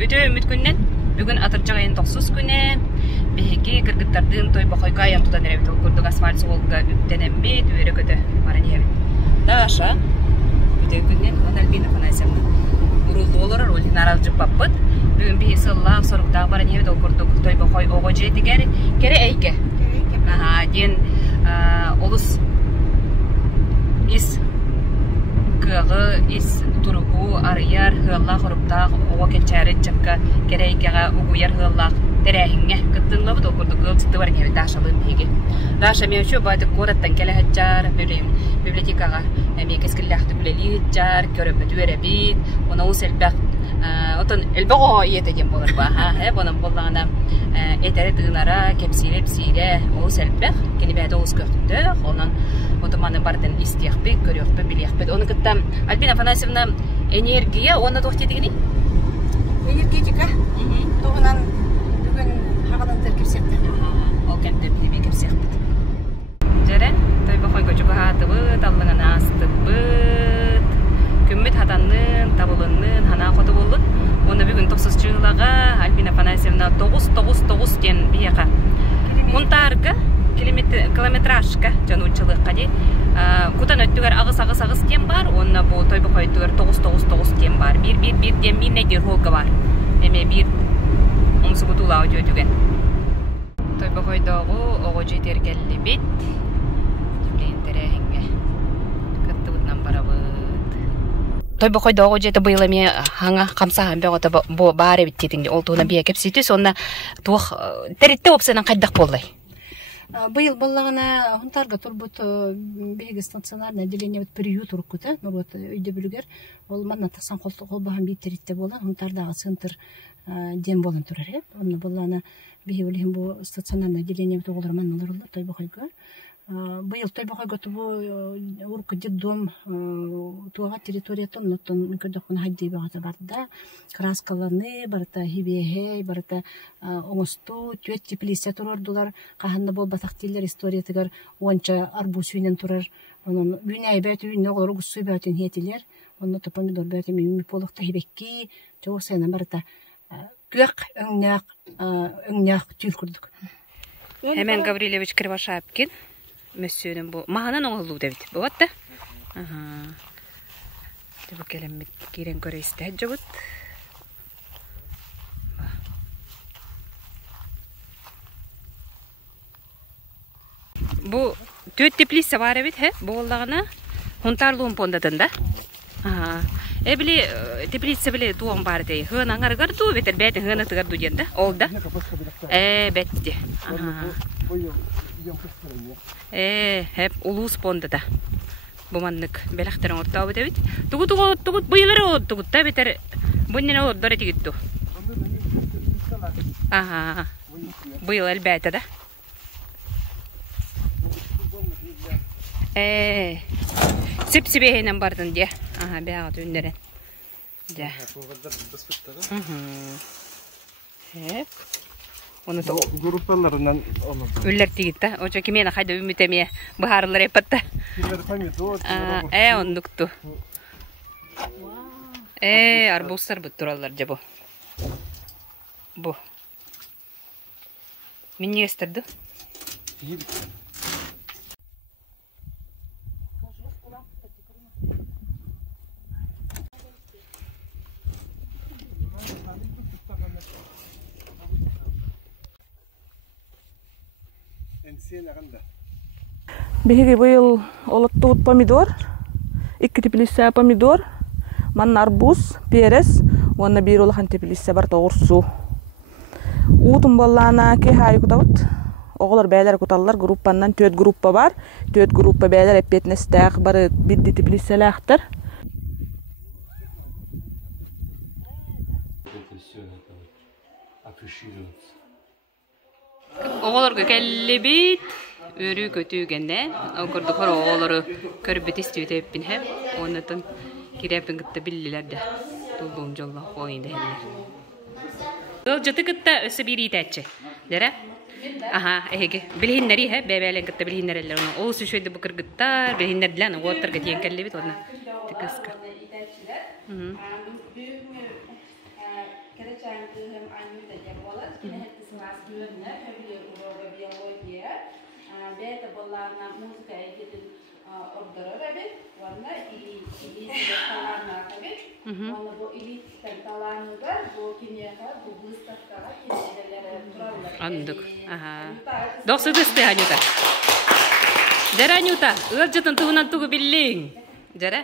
Öte ümit günden bugün atırcağın 9 güne biheki kırgıttardığın toy bakayga ayam tutan erebit okurduk asfalt soğulga üptenen bir düğere kötü varın erebit. Daha aşağı öte günden on Albina Afanasiyevna uruldu olur rolün aralcı papıt. Bugün bir sığılla sorukta varın erebit okurduk toy bakay oğucu etiger kere eyke. Diyen olus is kığı is turugu arıyar hıllaq uruptaq oğa kelçari çakka kereykeğa uguyar hıllaq terehinge kıttınla bu okurduk gıltıttı var gibi daşalığın hege. Daşa men şu batık korattan kele haccar bibliotekağa emek eskillahты küleli haccar köröpötü verebit ona o selbaq oton elbaqo yetegen bolur ba ha bunun bollana etere tığınara kepsire o selbaq keni bäde os köktü onun otomanın bardan istiyakpek körüyakpek biliyakpek onu kıttam Albina Afanasiyevna энергия оны тоқты дегені? Энергетика. Тоғынан бүгін хағынан тәркіп сәтті. Ол кәнті білебе кеп сәқпет. Жәрен, тойбы қойғы жүгі хаты бұд, аллыңын асты бұд. Күммет хатанның, табылыңның, хана қоты болуд. Оны бүгін 9 жылаға Альбина Афанасьевна 9 ден бияқа. Мұнтарғы километражка жануучылыққа де. Кутан өттігер ағыс дем бар, онына бұл тойбы қойдығыр 9 дем бар. Bir дем бір нәйдер холға бар. Әме бір ұмсы бұтула аудио дүген. Тойбы қойдығы оғы жетер кәлі бет. Жүлейін тәрәхінге. Күтті бұтынан бара бұд. Тойбы қойдығы жеті бұйылы ме хаңа қамсаған бәғыты бары біттетіңде. Ол туғына бия кәпсеті, сонына туық тәрітті опсынан қайдақ болдай. Быйыл боллағына хунтарга турбут беги стационарное отделение приют уркута, ну вот үйдө бүлүгер ол манна тасан кол баган бийтеритте болан хунтардагы центр дем болан турар эп. Онна боллана беги улим бу стационарное отделение тоголор манналар той бахайга. Быйыл той бахайга тубу урку детдом туга территориятон нотон көдөкөн хадди багата барда краскаланы барта хибехей барта оңосту төт теплисе турардылар каханна бол батактилер историятыгар онча арбуз үйнен турар онун үйнай бәт үйнө олор гуссуй бәтин хетилер онно помидор бәтин ми полукта хибекки жогсена барта күк өңнәк тül курдук. Hemen Gavrilevich Krivashapkin Mössöөнүн бу маханан оңолуу дебит. Болот да? Деп келемит кирен көрөйсте жогут. Бу төт теплица бар бит, боллагына хунтарлуун пондатын да. Эбили теплица биле туон бар дей. Хына аңаргар туу бетер бет хына тыгар дуген да. Ол да. Бетти. Hep ulus ponda da. Bu manlık belaktarın ortağı bu devit. Tugut bıyıları o tugut da biter. Bunun o doreti gitti. Bıyıl elbette da. Sipsibe hemen bardın diye. Beğat ünlerin. Diye. Hep. Onu da gruplarından olur. Üllerti gitti. O çok kimene hayda ümitemiye baharlar yapattı. Onduktu. Arbuslar butturallarca bu. Bu. Min ne isterdi? Беги быйыл олоттуут помидор, 2 теплица помидор, манна арбуз, перес, онна бир улахан теплица бар тоғырсу. Уутун боллана ке хай кутабыт. Оголор бәйлер куталлар группандан 4 группа бар. 4 группа бәйлер эппетнестәк бары бидди теплицалахтар. Оголорго келлебит өрү көтүгенде окурду оголору көрбөт истебитеппин хеп онотон кирепин гытта биллилерде тулдум жолла коюнда хеллер. Ол жыты гытта өсө бири тәче. Дере? Эге билиннери бебелен гытта билиннерелер. Ол сүшөйдү бу кыргыттар, билиннерден оотторго тиен келлебит онна. Тикаска. كنا فبير وروجا بيولوجيا بيت بالله موسيقى يجد أردر ربي ولا إلي تلعنا كبي ولا بو إلي تلعنا بر بو كنيا بو بوستة كلا كنيا عندك دوسو دستي هنيوتا جرا نيوتا أرجع تنتو ننتو باللين جرا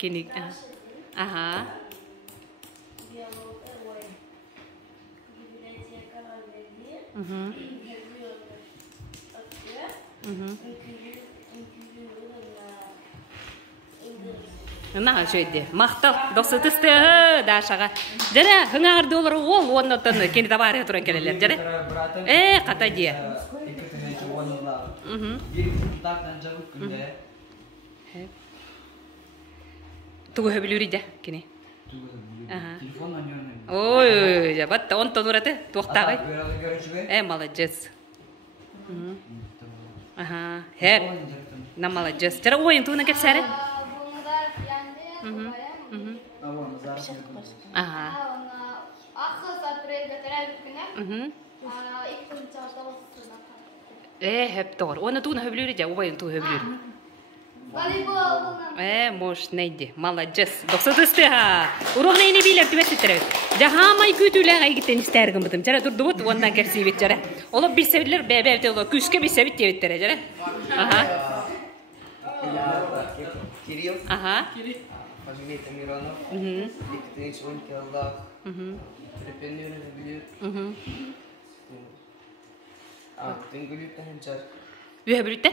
كني Nah, jadi, maktab, dosa teste, dah syaga. Jadi, hengar dolar wall, warna tanah, kini tabar ya turun kelihatan. Jadi, kata dia. Tunggu hebeli dah, kini. Oh, ya, bat, on tanur itu, tuh tak? Malah jazz. Heb, nama malah jazz. Jadi, yang tu nak kesana? Heptor. Ona tu na höblür ja, oba tu höblür. Moş neydi? Молодец. Doksadısты ha. Uruğna ini bilek tübesitere. Jahamay kütüler ay gitten istergim bitim. Jara durdu bot ondan kersibet jara. Olop bir seviler bebe ola küske bir sevit debettere jara. Кирилл. Пожалейте Миронов. Викторович Ункеллах. Трепенюр Хеблюр. Тüngülü Тенчар. Üheblütte?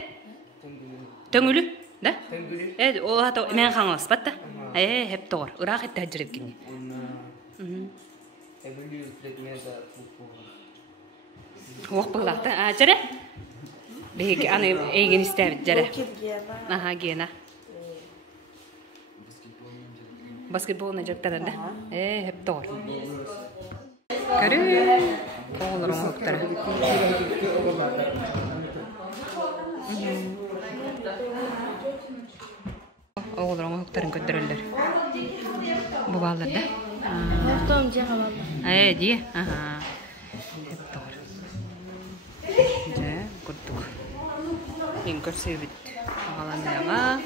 Tüngülü? Da? Тüngülü. O hatta men kangas batta. Hep doğru. Irak etti hacırıp gini. Хеблюр предмета футбола. Оқпылақта. Жара? Беги аны еген истебит жара. Гена. Basketbol necaklarında. Hep doğru. Görüyor. Oğullarım hukları. Oğullarım huklarını götürürler. Bu bağlarda. Diye. Hep doğru. Kurduk. İnkör sevit. Bağlandı ama.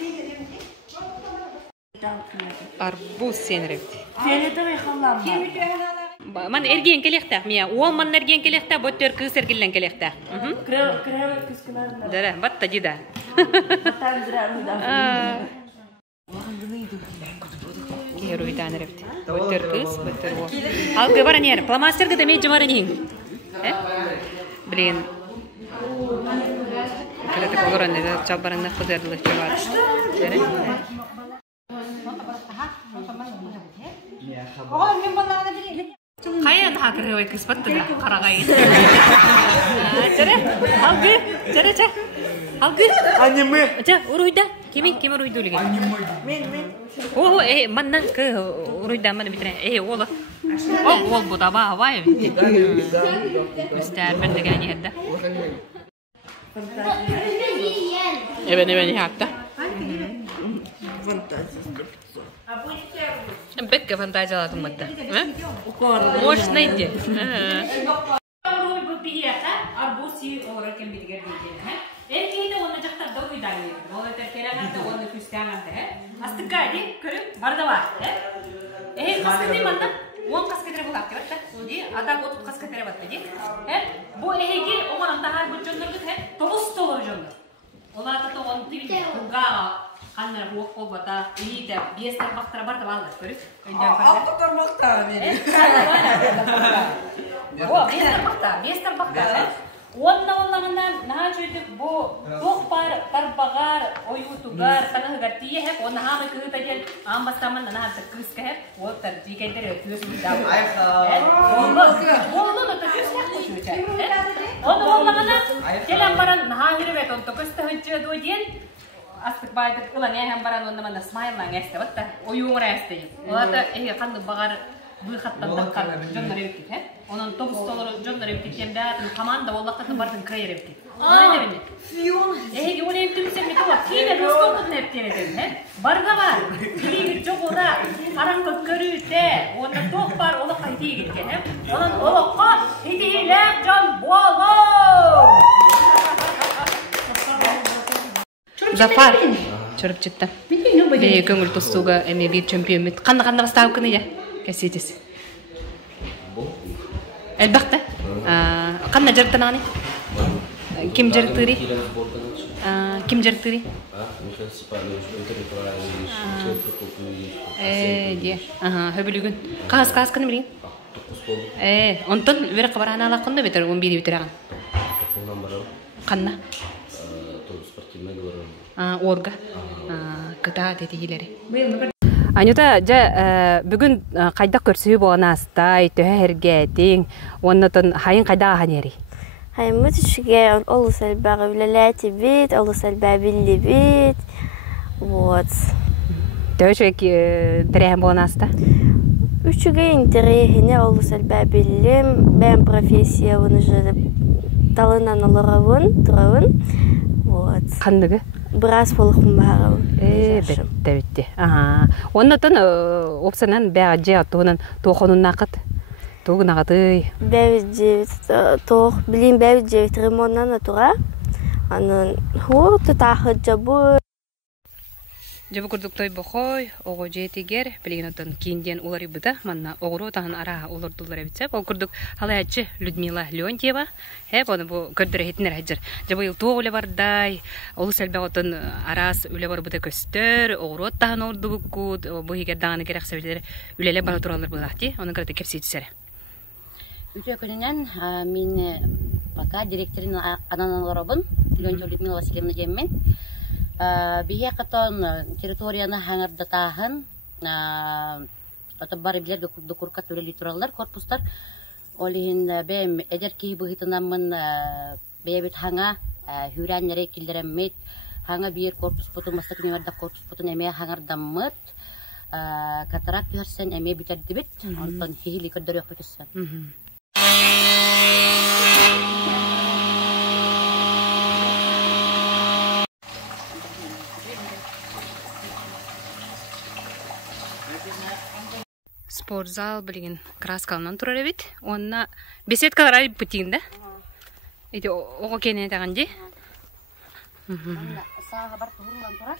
Arbuz senirepti. Man ergen kelekta, miya. Uwan man ergen kelekta, botter kız ergilen kelekta. Dara, batta jida. Keru itanirepti. Botter kız, botter uwan. Al göbaran yer. Plamaster gede me jamaran yin. Bilin. Kelete koloran da çabaran da kızarlı çabar. Dara. Kayan hakir hewek ispat da karagay. Çare, halgı, çare. Halgı. Anime. Acha, uruyda. Kim uruydu ligi? Oh, manna ke uruyda man bitre. Ola. Ol bu da ba vay. İster ben de gani hedda. Evet hatta. Bekle fantazya lazım madde. Boş neydi? Bu bir yerde arbusi olarak bir gerçekten. Erkeğinde ona çakta doğru idare. Ona terkelerde ona küstüğünde. Astık gaydi körüm barda var. Kasketi madde. On kasketere bu aktif hatta. Di ada bot kasketere battı di. Bu ehegi onun tahar bu jondur he. Tolos jondur. Ola da on tibi kuga. Kanlar bu okul bata iyi de biester baktıra barda varlar körüm. Altıklar bakta beni. O biester bakta. Onlarından naha çocuk bu dokpar tarbagar oyutugar tanah gatiye hep ona hamı kıhta gel ambastaman naha tıkıs ke hep o tercih keder ötüyor sudah. Onu da tıkıs hep koşuyor. Onlarından gelen baran naha hirvet on tıkıs tıhıcı doydiyen astık baydık ulan ya hem baran onlarından smile lan este batta oyun reste. O da kandı bagar bu hatta jonlar evkit he. Onun tobus doları jonlar evkit hem de komanda vallahi bardın kayır evkit. Öyle mi? Fiyon. Onu evkit sen mi kova? Kime Rostov'un evkit he? Barga var. Biri çok ora. Arak körüte. Onda tok var. Ola kaydı gitti he. Onun olakka hidiyle can boğalo. Zafar. Çorap çıktı. Көңіл тосуға әме бір чемпион мүт. Қанда бастау күні я? Кәсетес. Әлбәқті? Қанда жарықтан ағаны? Кем жарықтыры? Кем жарықтыры? Де. Хөбілігін. Қағыз күні білген? Онтын өрі қабараны ала құнды бетір? 11 бетір ағын? Қанда? Орга. Кыта тетигилери. Анюта жа бүгүн кайда көрсүү болгон астай төһөргетиң, оннотон хайын кайда ханери. Хайын мутушге олус албагы билети бит, олус алба билли бит. Вот. Төшөк тирем болгон аста. Үчүгө интерехине олус алба биллим, ben профессия уну же талынан олоровун, турабын. Вот. Кандыгы? Брас болухум бары. Бетте. Оннотон опсанан бага же атуунан тохонун накыт. Тугнагаты. Бевже тох билин бевже ремонтнан тура. Анын хо татахы жабы. Жабы курдуктой бохой, ого жетигер, билигенотон кинден улары быда, манна огру тагын ара улурдулар битсеп, ол курдук халаячы Людмила Леонтьева, хеп оны бу көрдөрө хетинер хаҗыр. Жабы ил тооле бардай, ол селбеготон арас үле бар быда көстөр, огру тагын ордубукут, бу хигер даганы керек себелер үлеле бара туралар булакти, оны кырды кепситсере. Үтө күнүнөн мен пока директорун ананаларыбын, Леонтьева Людмила Васильевна деммен. Бие катон территорияны хаңардатаһын атабар билер докуркат үле литераллар корпустар олин бем эдер ки быгытынамын бебит хаңа хүрәннәре килдереммет хаңа бир корпус потом мастак универда корпус потом эме хаңардаммыт катарак персен эме битердибит онтон хили көрдөр япытысы. Спортзал билген краскалынан турар бит. Онна беседкалар алып бутин да. Эти ого кене таганди. Сага бар турлан турар.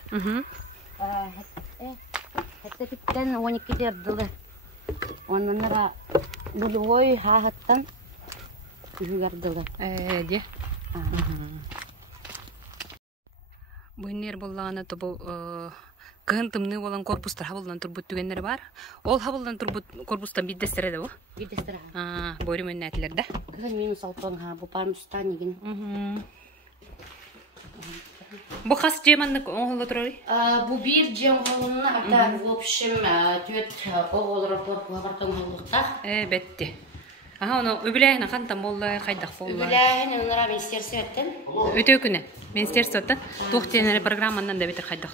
Хетте биттен 12 дердиле. Оннара булой хахаттан жүгәрдиле. Ди. Бу нер болланы тобу кыһынтымны болан корпустар хабылдан турбут түгеннер бар. Ол хабылдан турбут корпустан биддестер эде бу. Биддестер. Бөрү меннәтләр да. Минус 6 бу пармустан иген. Бу хас жеманны оңголо турар. Бу бир жемголунна ата в общем төт оголор корпуга бартан оголукта. Бетти. Оны үбүләйне кантан болду, кайдак болду. Үбүләйне нара министерствоттан. Өтө күнү. Министерствоттан тохтенер программандан да бетер кайдак.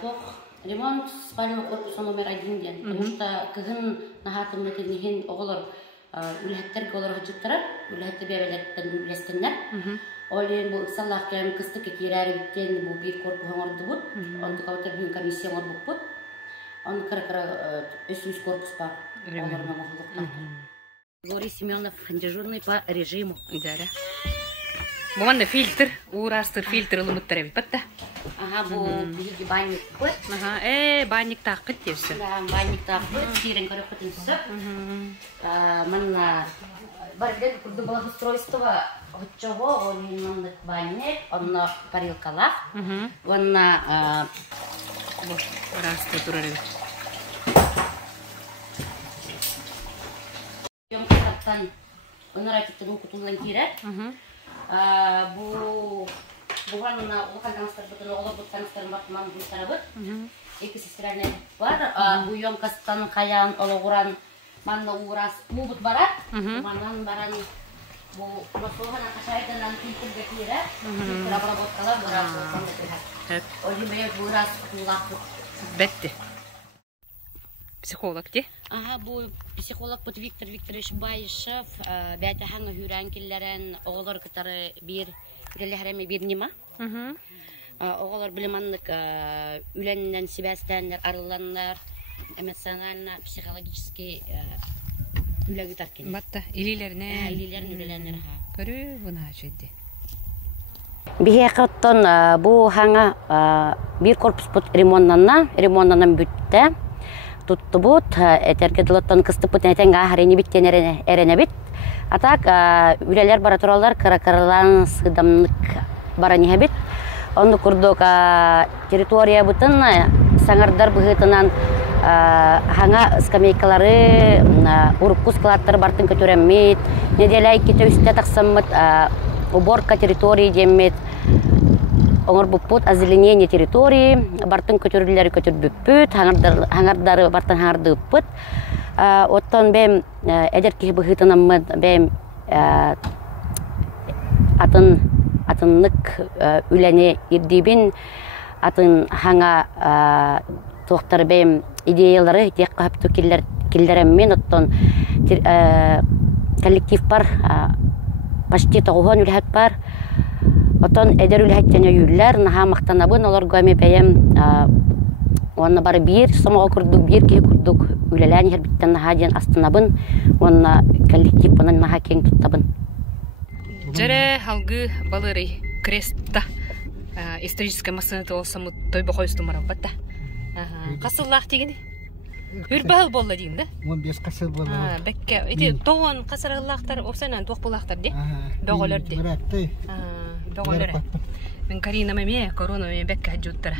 Тох ремонт спального корпуса номер 1 ден. Потому что кыгын нахатын метенихин оголор үләттер голор хаҗыттыра, үләтте бебелеттен үләстеннәр. Олен бу саллах кем кысты кирәр биттен бу бир корпус оңорду бут. Онда кавтер бин комиссия бар бут. Он кара өсүс корпус бар. Лори Семенов дежурный по режиму. Да. Буманда фильтр, урастыр фильтр ылымыттар бит, батта. Бу биги банник кот. Банник такыт дерсе. Да, банник такыт, сирен көрөп кетинсе. Манна барден курду благоустройство отчого, он манда банник, онна парилкалар. Онна урастыр турары. Йомкаттан онрайтыптын кутулган кире. Буганна укалганстар бутун оглор буттанстар батман буттарабыт. Эки сестраны бар. Бу йомкастан каян ологуран манна урас мубут барат. Маннан баран бу масоган акашайдан фильтрге кире. Обработкалар барат сонда кире. Олимбе бурас кулак. Бетти. психолог де? Ага, бу психолог бут Виктор Викторович Байышев, бәті хаңы хүрән келлерен, оғылар кытары бір келлерәме бір нема. Оғылар біліманлық үленінен себәстәнлер, арыланлар, эмоционально, психологически үләгі таркен. Батта, илилеріне? Илилерін үленлер. Көрі бұна жөйді. Бихе қыттон бұ хаңа бір корпус бұт ремонтнанан бүтті. Tuttu but, terkedilottan kıstıp but neten gahareni bitten erene bit. Atak üleler baratorlar karakarlan sıdamlık barani bit. Onu kurduk teritoriya butun sanardar bıhıtınan hanga skameykaları urukkus kılatları bartın kötüremmit. Nedelay kite üstte taksamıt уборка территории демет. Оңор буппут озеленение территории, бартын көтөрүлөр көтөрбүппүт, хаңардары бартын хаңардыппыт. Оттон бем эдерки быхытынаммын бем атыннык үлене ирдибин атын хаңа тоқтар бем идеялары тек капту киллереммен оттон коллектив бар, почти тоғуан үлхат бар. Отон эдер үлхәттәне юллар, наха мактанабын, олар гами бәем, онна бары бир, самого курдук, бир ки курдук, үләлән хәрбиттән наха диян астынабын, онна коллектив бонан наха кен туттабын. Жәрі халгы балыры крестта историческая массанаты олсамы той бақойсты марам батта. Қасыллақ дегені? Үрбәл болла дейін, да? 15 қасыл болла. Бәкке, тоғын қасырағылақтар, осанан тоқ болақтар, де? Доғылыр, де? Доғылыр. Мен Карина мәме, корона мәме бәкке әджуттара.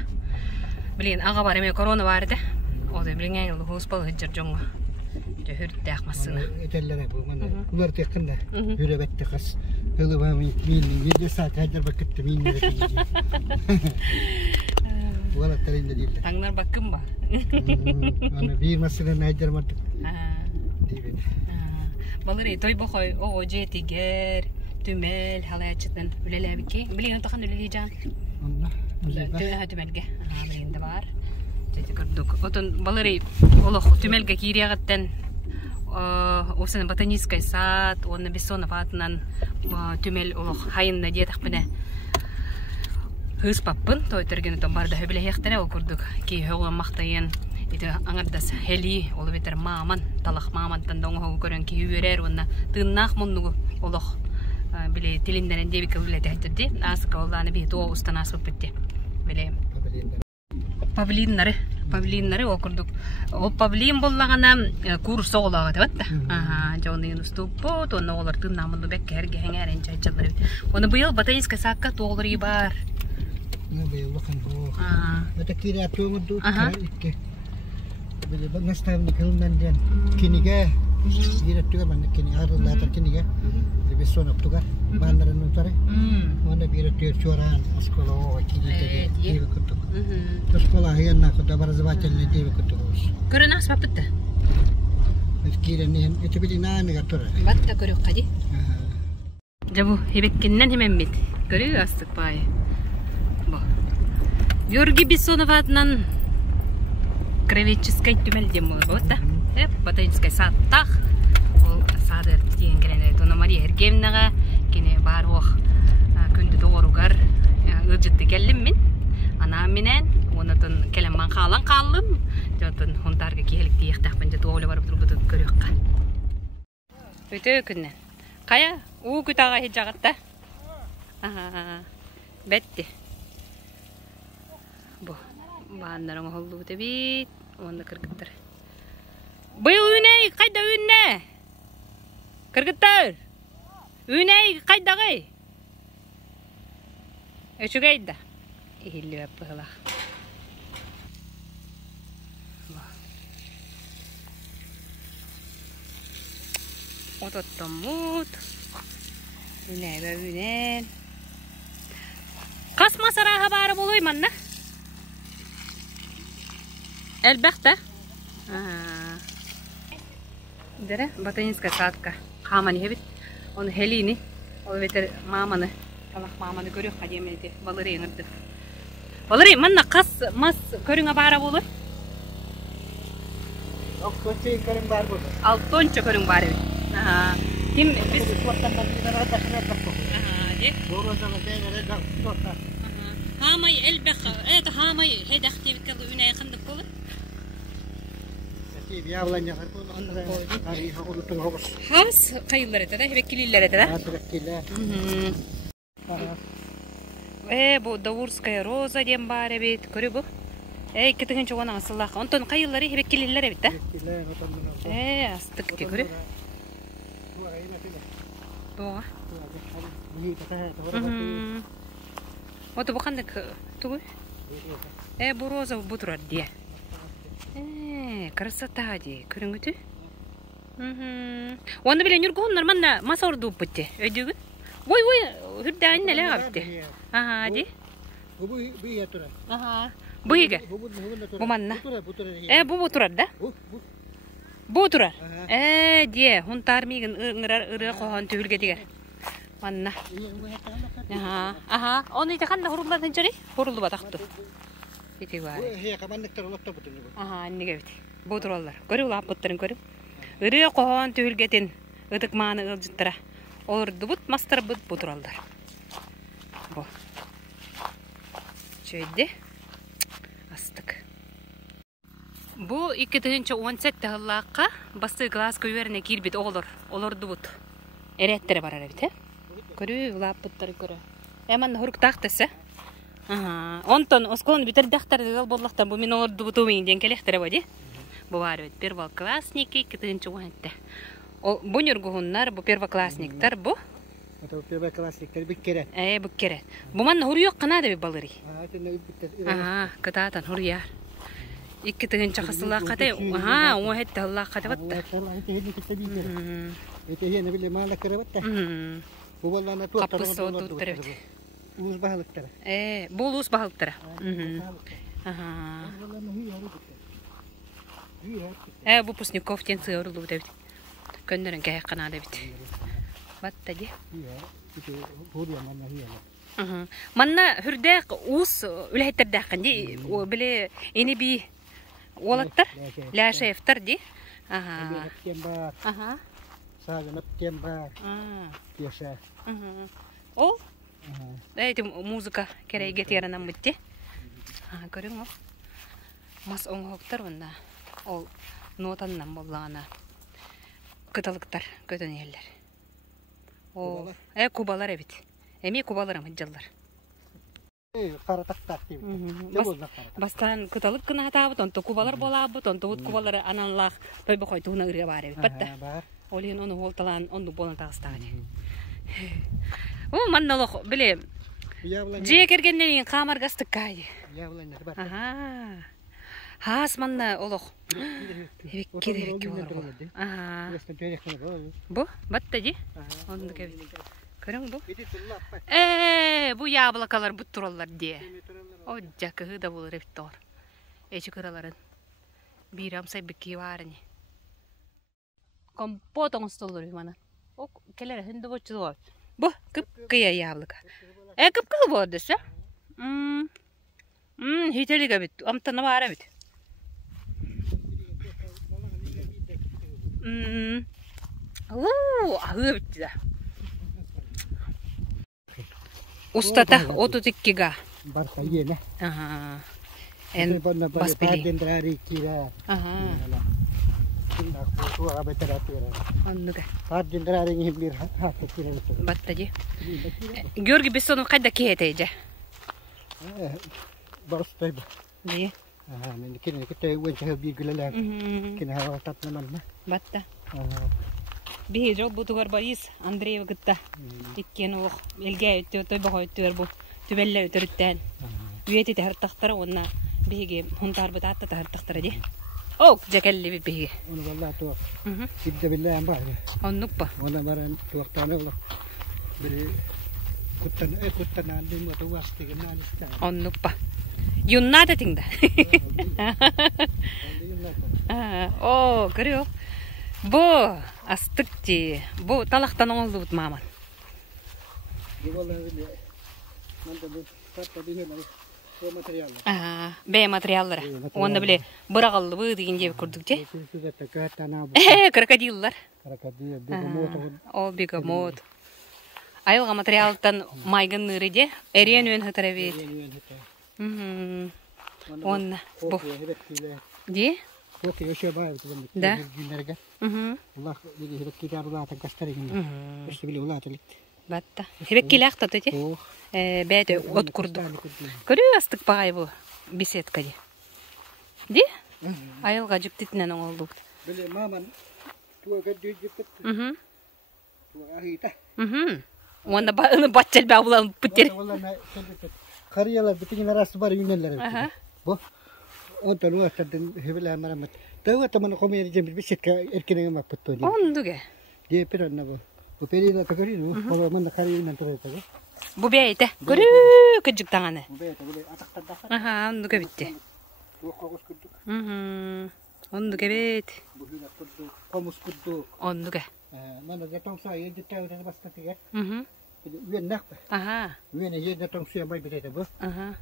Білген, аға бар әме корона барды. Оды білген әңгілі ғуспал ғыджыр жоңға. Хүртті ақмасына. Өтелері бұл, ұлар текқында. Үрі бәтті қас. Үлі бәмі, менің меде саат әджір бәкітті менің әрекеті. Уалаттарында дейілді. Таңнар бақым ба? Аны бір мәселен әджір мардық. Дейбеді. Балыры, той бұқой, оғы жетігер, түмел, халайатшытын үлелі әбіке. Білген ұтақан үлелі жан? Онда, Түмелге. Білгенді бар. Жеті көрдік. Отын балыры, олық түмелге кириағаттен осыны ботаническай сад, оны Бессонов атынан түмел олық хайынна детақ біне хыспаппын, той түрген ұтын барды хөбілі хектері ол көрдік. Кей хөғын мақтайын, аңырдас хели, олы бетер маман, талақ мамантан доңы хоғы көрін кей үйерер, онына тыңнақ мұндығы олық біле тіліндерін дебікі үлеті әттірді. Асыққа оланы бейті о ұстан асып бітті. Біле павлиннары окурдук. Ол павлин боллагана курс оголага дебатта. Жоны уступпут, оны олар тыннамынды бек керге хеңерен чайчалары. Оны быйыл ботанический садка тоолары бар. Быйыл лохан бо. Это кире атуңду икке. Биле наставник кылманден киниге директор мен кини арылдатар киниге. Бессонов тугар бандарын утары. Оны директор чоран школа киниге дип көтүк. Школа хыянна куда образовательный дип көтүк. Көрөнөс бапытта. Киренен эти билина негатор. Батта көрөк кади. Жабу хебеккеннен хемеммит. Көрүү астык бай. Бо. Георгий Бессонов атынан кровеческой түмелдем вот да. Ботанический садтах. Ол сады деген керене Дона Мария Ергемнага кене бар ох күндү дооругар ылжытты келдим мен. Анам менен онотон келемман калан калым. Жотон хонтарга келик тиектакпын же доолу барып турбут көрөкка. Өтө күннен. Кая уу күтага хежагатта. Бетти. Бу баандарың холду тебит, онда кыргыттар. Быйыл үней кайда үнне? Кыргыттар. Үней кайдагы? Өчүгейда. Ихилли бапыла. Ототтомут. Үней бе үнен. Кас масараға бары болой манна? Әлбәқті? Дәрі, ботаническая садка. Қаманы хебет. Оны хелини. Ол ветер маманы. Талақ маманы көрек қадеменеті. Балыры еңірді. Балыры, манна қас мас көріңа бары болой? Okkochi karim bar bu. Алтончо көрүң бар эби. Ким биз Sporttan bir ara taşına takıyor. Ди. Doğru zaman değerli de sporttan. Хамай элбек, это хамай хедах тевикел үнай кандык болот. Ki bir yavlan yakar bu. Ari hokulu tun hokus. Хас кайыллар эте да, хебеккилилер эте да. Asırakkiler. Бу Даурская роза дем бар эбит, көрү бу. Китигинче гана асыллак. Онтон кайыллары хебеккилилер эбит да. Asırakkiler otan bunu. Астык ди көрү. Боо. İyi kata. Ото бу кандык тугу? Бу роза бу турат ди. Красота ди, көрүңүтү. Оны биле нургоннар манна масорду бутте. Өйдүгүн. Ой, хүрдән неле апты. Ди. Bu yatura. Буйга. Бу манна. Бу турат да? Бу турат. Ди, хунтар мигин ыры кохан түгүлгө дигер. Манна. Оны ите кандай хурулдан чыгы? Хурулду батакту. Ити бар. He kamanlıklar olapta bu tunu. Неге бит. Бу тураллар. Көрүп улап буттарын көрүп. Ыры кохан түгүлгетин ыдык мааны ылжыттыра. Олорду бут мастар бут бу тураллар. Бу. Чөйдө. Астык. Бу 2017 жыллакка басты класс көйөрүнө кирбит оголор. Олорду бут. Эреттери бар бит, көрүү улап буттары көрө. Эман хуруктактысы. Онтон оскон битердактар дел боллактан бу мен олорду бутумин ден келектер боди. Бу бар бит первоклассники 2-нче. Бу нургуннар, бу первоклассниктар бу. Это первоклассниктар бит керет. Бу керет. Бу ман хуруйок кана деп балыры. Кататан хуруяр. 2-нче кысылакка о хетте Аллахка деп атты. Это я не били мала керебатта. Bu vallahi ne tutar oldu. Ulus bahalıktara. Bu ulus bahalıktara. Bu Пусников тен сыйырылу деп. Көндөрүн кай кана деп. Батта ди. Манна хүрдәк ус үләйтердәккән ди. Биле эни би олаттар. Ляшевтар ди. Сагынып тем бар. Яша. Ол? Эти музыка кереге тиранам битти. Көрүң ол. Мас оңоктор онда. Ол нотаннан болгана. Кыталыктар, көтөнелер. О, кубалар эбит. Эми кубаларым жыллар. Каратактар деп. Бастан кыталык кына табыт, онто кубалар болабыт, онто бут кубалар аналлах той бокой туна ыры бар эбит. Батта. Олин оны олталан, онду болан тагыстагы. Манналох биле. Же кергенден кийин камаргастык кайы. Явландар бар. Хас манна олох. Эбекке болор. Бу батта жи. Онду кебит. Көрүң бу? Бу яблокалар бут тураллар ди. О жакы да болор эптор. Эчи кыраларын. Бирам сайбекки барыни. Компот оңстолор мана. О келер хинде бочу. Бу кыпкыя яблоко. Кыпкыл болдуса. Хителиге бит. Амтана бара бит. Агы бит да. Устата 32-га. Барка йене. Эн баспили. Дендрari kira. Дендрari ngiblir hak kira. Battaji. Георгий Бессонов кайда киетеже? Барстай. Ди. Мен кине кете wenche бигүлелер. Кине хаватат наманна. Батта. Би жол бутугар Борис Андреев гытта. Иккен ул элге өтөй богой өтөр бу. Түбеллер өтөрүттен. Үйети тартактары онна биге хунтар бутатта тартактары ди. О, жакелли биге. Onu vallahi tuak. Ibda billahi ambah. Onnukpa. Ona baran tuaktane ulah. Biri kuttan andin wa tuwas tigan ista. Onnukpa. Yunnada tingda. О, көрү. Бу астыкти. Бу талактан оңолду бут маман. Di vallahi bile. Manda bu katta dine O materyaller. Бәй материаллары. Оны біле бұрағылы деген деп көрдік те. Сюжетте кахтана бу. Крокодиллар. Крокодил, бегемот. Ол бегемот. Айылға материалдан майгын ныры де, әрен өн хытыра бейт. Онна. Бұ. Де? Коки өші бай. Да. Улах, биги хебек китар улатан кастар егенде. Өшті біле улатылык. Батта. Хебек келі ақтаты те? Бәді от күрді. Көрі астық бағай бұл беседка де. Де? Айылға жүктетінен оңылды. Біле маман туаға жүктет. Туаға ахита. Оны батчал бә бұлан бүттер. Қариялар бітеген арасы бар үйнелер. Бұ. Онтан уақтардың хебелі амарамат. Тауға таманы қомейері жемір беседка еркенеге мақ бұтты. Ондуге. Де пиранна бұ. Бұ перейді көкөрейді бұ. Бұ мында қариюнан тұрайды. Бұ бәйті. Көрі күджік таңаны. Бұ бәйті. Бұ атақтан дақы. Ондуге бітті. Бұ қоғыз күрдік. Ондуге бәйті. Бұ хүйна күрдік. Қомыз күрдік. Ондуге. Мана жатоңса елді тәуірені бастатыға. Үйен нақ ба. Үйен елді жатоңсуя бай бітеді бұ.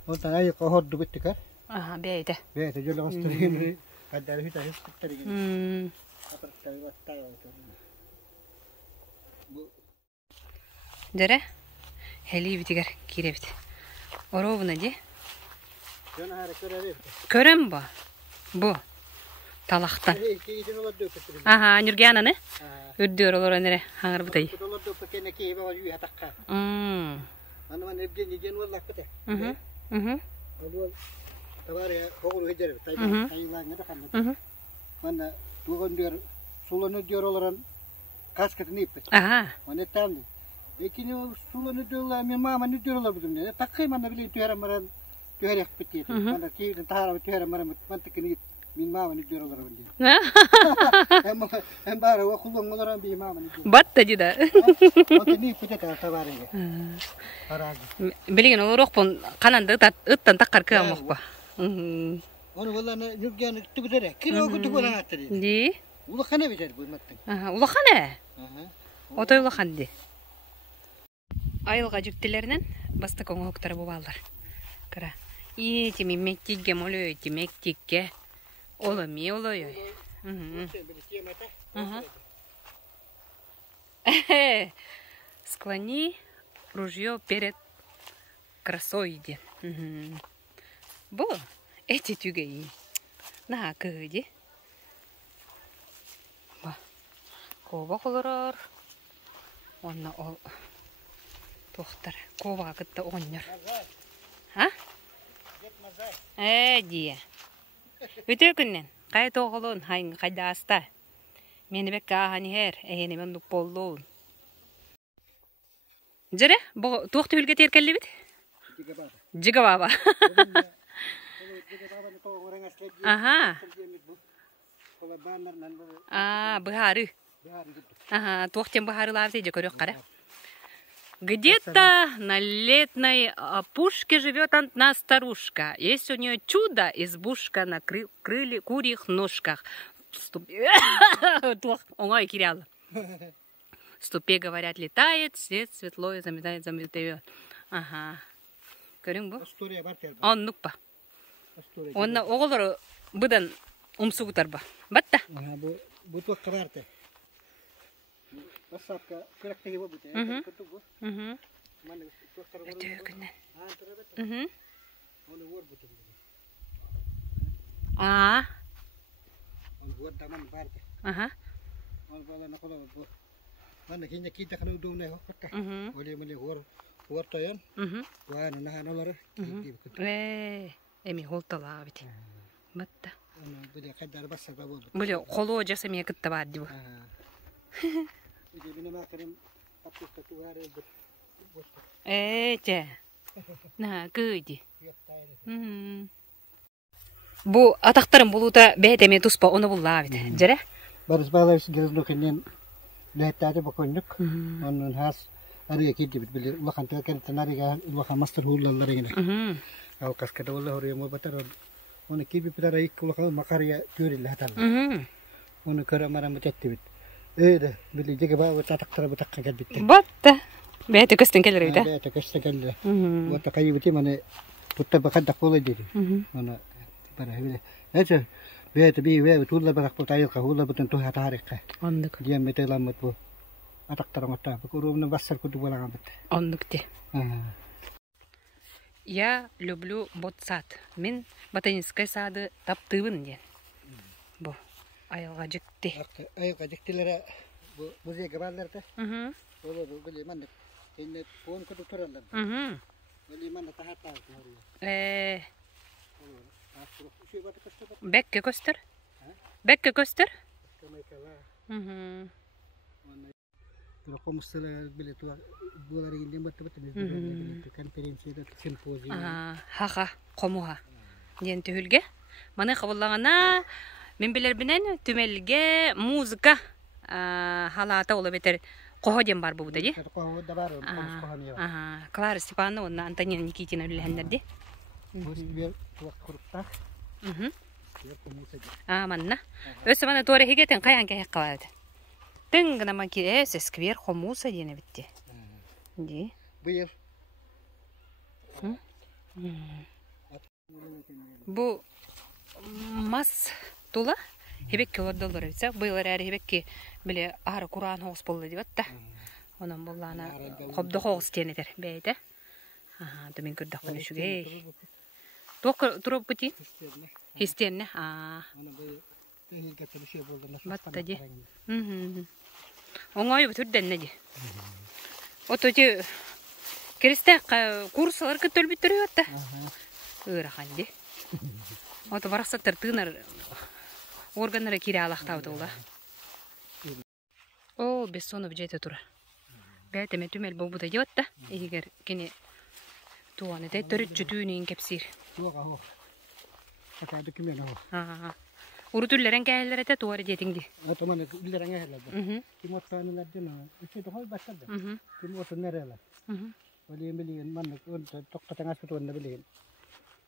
Онтан айыққа хорды бітті кар. Бәйті. Бәйті жолы ғастыры қаддары хүйта хестіктер еген. Апырттары баттар ауты. Жара, хәли бітігер кере біті. Оровына де? Жана хары көрі бі. Көрім ба? Бұ. Талақтан. Кейден олар дөп бітірі. Нүрген аны? Үрдер олар әнері хаңыр бұтай. Олар дөп бітіріне кейі бава жүй атаққа. Аныман Евгений ден олақ біті. Ол табары қоғыр өйдері біті. Айылаңы да қанды. Мана туған дөр, суланы дөр оларан қасқытын еп біті. Мана тамды. Екені суланы дөрлі, мен маман дөр олар бұдым. Таққай мана білей түйәрі маран, түйәрі ақ біті. Мана кейдің тағарабы түйәрі маран мантықын еп. Min mama ni joro lara bandi. Em bara wa khulong lara bi mama ni. Batta jida. Ote ni pute ta tabarege. Aragi. Bilgen oroq pon kananda ıttan takkar kıamak ba. Onu wala na yurgan tugdere. Kiro ko tugolan atri. Di? Ula khane biter bu mattın. Ula khane. Otoy ula khande. Айылға жүктелерінен бастық оңықтары болалар. Кыра. Теми мектикке молой, мектикке. Ола ми олой. Склони ружье перед красой. Бо, эти тюгей. На кыди. Ба. Коба холорор. Онна ол. Тохтар. Коба кытта оннер. Дие. Өте күннен, қай тоғылуын, қайда аста. Мені бәк ағаны әр, әйені мен ұп болуын. Жәрі, тоқты білге теркелі біт? Жига баба. Бұхары. Тоқтен бұхары лавды же көрек қара. Где-то на летной опушке живет одна старушка. Есть у нее чудо, избушка на курьих ножках. Ступе, говорят, летает, свет светлое заметает. Ага. Көрің бұл? Он нукпа. Он оғылыр бұдан ұмсуғытар ба. Батта? Бұл тоққа барды. Басапка көректегі бұл бұты. Өте күннен. Оны ор бұты. Оны ордаман барды. Оны балана қола бұл. Мана кейіне кейді қаны ұдуымнай қоқпаққа. Оле-мөле ор тойын. Уайны наған олары. Әме қолтала біті. Батта. Бұле қайдары бассаға болды. Бұле қолуы жасамия күтті барды бұл. На, күйді. Бұ атақтарым бұлуыда бәйдеме тұспа оны бұлла беді. Жәрі? Барыз бағалайсы келізді өкеннен ләйттәді бұқойындық. Оның хас арыға кейді біт білі. Улақан тәкәріттен арыға улақан мастер хулалар егені. Ал қасқада олы хория мұл батар. Оны кейбі бітара ек улақан мақария көрілі хаталы. Оны көрі марамы тәтті біт. Öyle, böyle cege bağı tataklara bu takka geldi. Batta. Beyte kösten gelir öyle. Beyte kösten gelir. Bu takayı bitti mane Mutta bakka kuule diri. Ona bara hele. Etse beet bi we tulla bara ko tayo ka hulla butun to hata harikka. Onluk. Dia metelamat bu. Ataktar mata bu kurumna bassar kudu wala gamat. Онлукте. Я люблю ботсад. Мен ботанический сады таптыбын ден. Бу айылга жикти. Ay kajiktilere bu muziğe gaballarda. Мгм. Olur böyle mandık. Enne puan kudu turallar. Мгм. Böyle mandık tahta var. Şu batı kostı batı Бекке көстөр. Бекке көстөр. kala. Мгм. Kalau komsel beli tu bulan ini batı batı biz konferensi de sempozium. Хаха, комуха. Ден түһүлге. Маны кабыллагана мен билер бинен түмелге музыка халата ола бетер коходен бар бу ди. Kalau da baru komskohani. Клара Степановна, Антонина Никитина билендерди. Bus bir tuak kurta. Мгм. Bir komusa. Манна. Өсө мана торе хигетен каянга хаккалады. Тынгына макире сквер хомуса дене битти. Ди. Bu yıl Бу мас тула хебекке олордолор битсе, быйлар әри хебекке биле ары Куран хогус болду деп атта. Онан боллана кобдо хогус тенетер бейте. Төмен көрдүк күнү шуге. Токор туруп бути. Хистенне. Ona böyle tehlikeli bir şey buldu. Batta di. Оңой бүтүрден неди. Оточи Кристе курслар көтөл бүтүрүп атта. Ыраханди. Ото бараксаттар тыынар органнары кире алактабыты ула. О, Бессонов жете тура. Бәтеме түмел болбута деп атта. Егер кене туаны да төрүт жүтүүнүн кепсир. Tuoka ho. Kata dokumen ho. Урутүллерен кәйлер эте туары жетиңди. Otoman üllerine herhalde. Kim otanılar dina. İşte hol başladı. Kim otanırlar. Böyle bilin manlık on tokatan asutun bilin.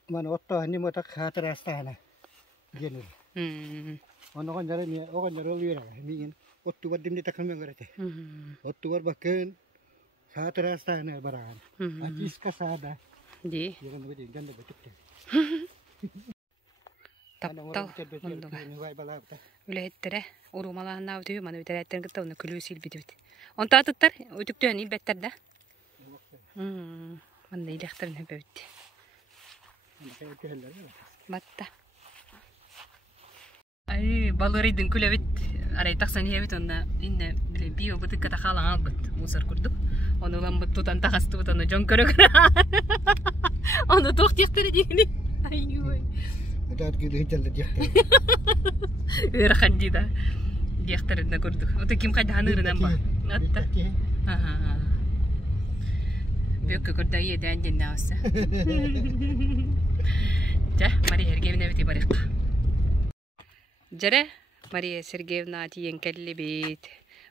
Man otto hani motak hatırastana. Genel. Onu konjara mi o konjara oluyor. Miin ottu vadim ni takılmaya göre. Ottu var bakın hatırastana baran. Atis kasada. Di. Yalan böyle ganda betukte. Таптал. Үлеттері урумалаһына өтөй мана үтәрәттен кытта уны күлүү силбитибит. Онта атыттар өтүктөн илбеттер да. Мында илехтерин хөбөбүт. Батта. Ай, балырыйдын күлөбүт. Арай таксан ебит онда инне биле био бутыкка тахалаң албыт. Мусор курдук. Оны ламбыт тутан тахастыбыт оны жон көрөгөр. Оны токтектери дегени. Ай. Udah gitu jalan dia. Ыраханди да. Диахтерин көрдүк. Ото ким кайда ханырынан ба. Атта. Бөккө көрдө эден деннасы. Жа, Мария Сергеевна бити барык. Жаре, Мария Сергеевна тиен келлебит.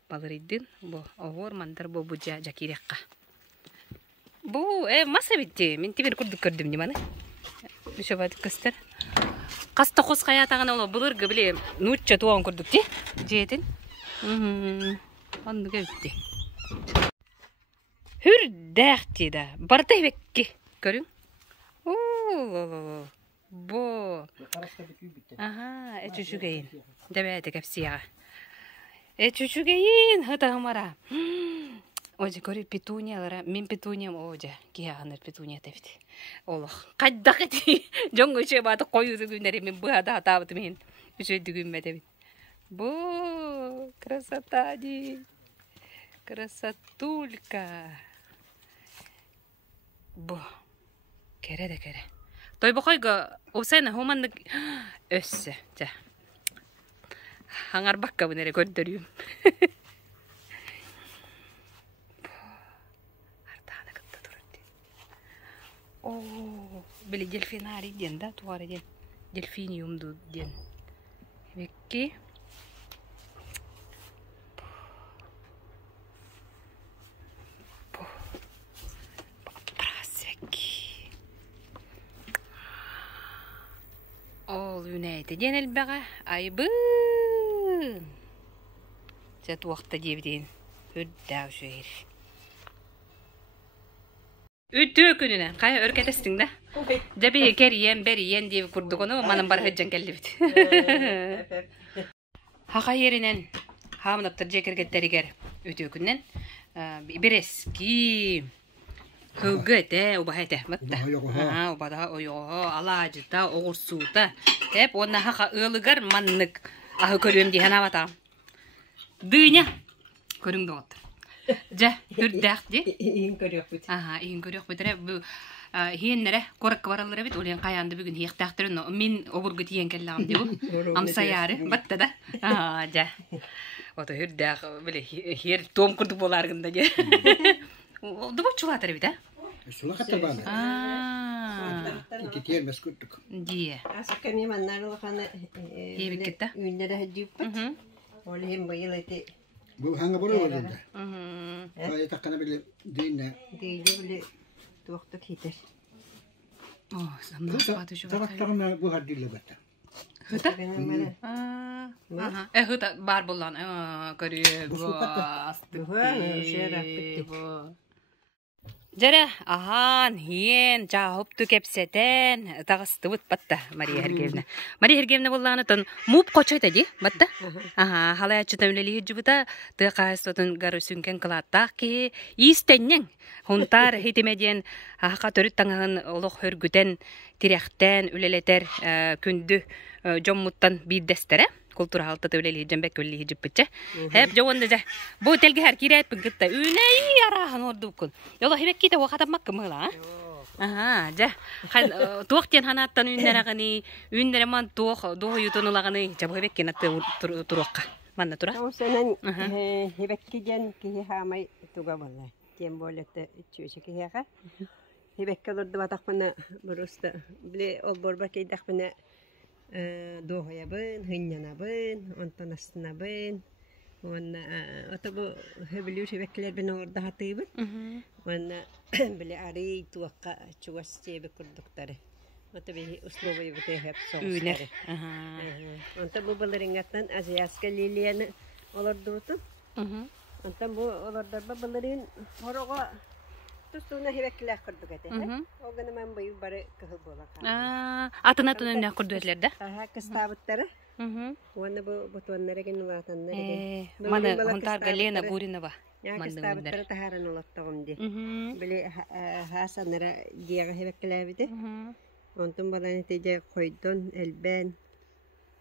Балырыйдын бу огор мандар бу бужа жакирекка. Бу маса битти. Мен тибер көрдүм неманы. Бишобат кыстыр. Каста кос каятаган ола булыргы биле нучча туан көрдүк ти. Жетин. Аны кетти. Хүрдәхти да. Бардай бекки. Көрүң. Бо. Эчүчүгейин. Дебете кепсия. Эчүчүгейин хатамара. Оже кори петуниялара, мен петуниям оже, кияныр петуния тепти. Олох, кайдак эти, жоңго иче баты коюду күннери мен быада атабыты мен. Үчөйдү күнмө дебит. Бо, красота ди. Красотулька. Бо, кере де кере. Тойбокойго обсайна хоманды өссө, жа. Хаңар бакка бунере көрдөрүм. Били дельфинари ден да туары ден дельфиниумду ден векки прасеки ол үнәйті ден әлбәға айбын жат уақытта дебден өддәу жүйір Үтө күнүнө кай өркетестиң да. Жаби кериен бериен деп курдугуну манын бар хыджан келдибит. Хака еринен хамыныптыр жекергеттеригер үтө күннен бирески хөгөтө убахете батта. Убада ойоо алажыта огурсуута. Хеп онна хака ылыгар маннык ахы көрөм ди ханабата. Дыня көрүңдү отур. Жа, үрдәк ди. Иң көрөк бит. Иң көрөк бит. Бу хиеннере корак баралар бит. Олен каянды бүгүн хиектактырын. Мен обургу тиен келлам ди бу. Амсаяры батта да. Жа. Ото үрдәк биле хер том курду боларгында же. Олду бу чулатыр бит, Сулахатар баны. Икитер мәскүттүк. Дие. Асаками маннары хана Ебиккетте. үйнәдә һәдип. Ол һәм быел әйте. Бу ханга буры булды. Ай таккана биле дейне. Дейде биле туактык хитер. Самна спаты жу. Табактарына бу хаддиле бата. Хыта? Хыта бар булган. Көрү бу асты. Жара, хиен, жауыпты кепсетен, тағыстыбыт батта Мария Сергеевна. Мария Сергеевна болғаны тон муп қочайта ди, батта? Халай ачыта үлелі жүбіта, тұқайыстотын ғары сүнкен қылаттақ ке, истеннен, хунтар хитемеден, ақа төріт таңағын олық хөргүтен, тиряқтен, үлелетер күнді жоммуттан биддестері. Культура халта төлели жембек өлли жиппиче. Хеп жонда жа. Бу телге хар кирет бигитта. Үней арахан ордукун. Yola hibek kite wakatammak kemela. Жа. Хан туактен ханаттан үннерагани, үннереман туох, доо ютунулагани жабы hibek кинатты туруакка. Манна тура. Осанан hibek киден ки хамай туга болла. Тем болете чүче киха. Hibek kalırdı batakmana burusta. Bile ol borba keydakmana doğuyabın, hınyanabın, ondan astınabın. Ona otobu höbülüş hibekler beni orada hatıybın. Ona bile arayı tuakka çuvasçıya bir kurdukları. Otobu uslubu yubute hep soğukları. Ondan bu balıringattan aziyaska liliyanı olurdu tutun. Ondan bu olurdu balırin horoğa Tustuna hibekler kurduk ete. O gün ben bu yukarı kahı bolak. Atın ne kurdu etlerdi? Kıstabıtları. Onu bu tuanlara gene ulatanları. Mana huntar galena burina ba. Kıstabıtları taharan ulattağım diye. Böyle hasanlara diye hibekler bide. Ondan bana netice koydun elben.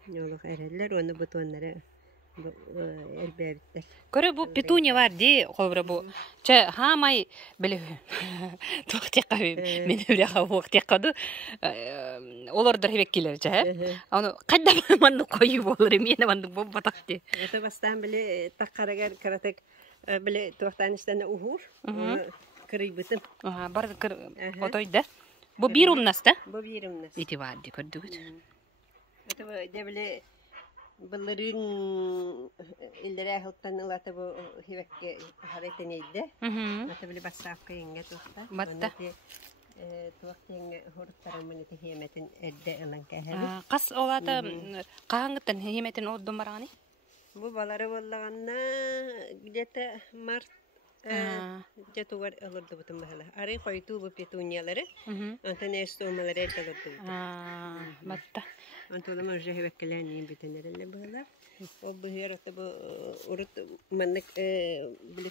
Yoluk ereller onu bu tuanlara. Көрі бұл петуния бар де, қобыра бұл. Ча, хамай, білі, тоқтеққа мен өлеға оқтеққады, олардар хебек келер, жа. Оны қайда манды қойы болыр, мені манды бұл батақ де. Это бастан білі, таққарагар каратек, білі, тоқтаныштаны ұғыр, кірей бұтым. Барды кір, отойды. Бұл бір умнас да? Бұл бір умнас. Ити бар де, көрді күт. Это білі, Bunların illeri ahıltan ılata bu hibekke hareten eddi. Ata bile basafka yenge tuğda. Batta. Tuğda yenge hurutların maneti himetin eddi ılan kahve. Kas olata kahangıttan himetin oddun barani? Bu baları vallağına gidete Mart jatuvar alırdı bütün bahala. Arı koytu bu petunyaları. Anta nesto maları alırdı. Batta. Antolama marjah hibekkelani bitenlerle bahala. O bu hiyarata bu urut mannek bile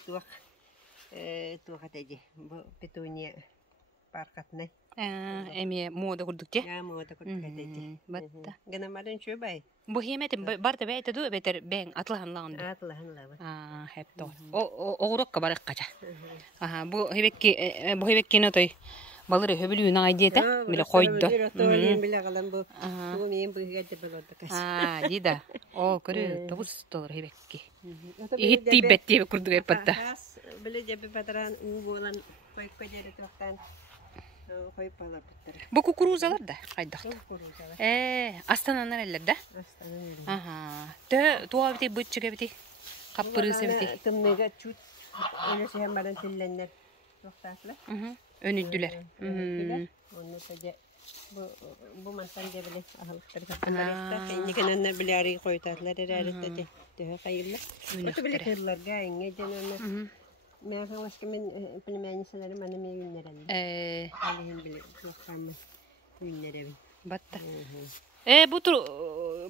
tuğat edi. Bu petunya parkatne. Emi moda kurduk diye? Ya moda kurduk edi. Batta. Gana madan şu bay. Bu himetin barda beyte du beter ben atlahanlandı. Atlahanlandı. Hep doğru. Oğurukka barak kaça. Bu hibekki ne toy? Baları höbülüğün aidiyete bile koydu. Bile kalan bu. Bu miyim bu hiyade balorda kas. Dida. O körü tavus dolar hibekki. İhitti betti kurduk hep batta. Bile cebi pataran uğu olan koy koyları tuğdan. Bu kukuruzalar da kaydaktı. Astananlar eller de? Astananlar. Tuğa biti bıççıga biti. Kapırısı biti. Tımnega çut. Öyle şey hemaren tillenler. Tuğdatlar. Önüddüler. Onu sadece bu mantan cebile ahalıkları kapınlar. Kendi kenanlar bile arayı koytarlar. Herhalde de. Daha hayırlı. Otu bile kırlar. Gayenge canına. ما هو كمان بلماني سلام أنا ما ينرن عليهم بالوقام ينرن بطة بوتر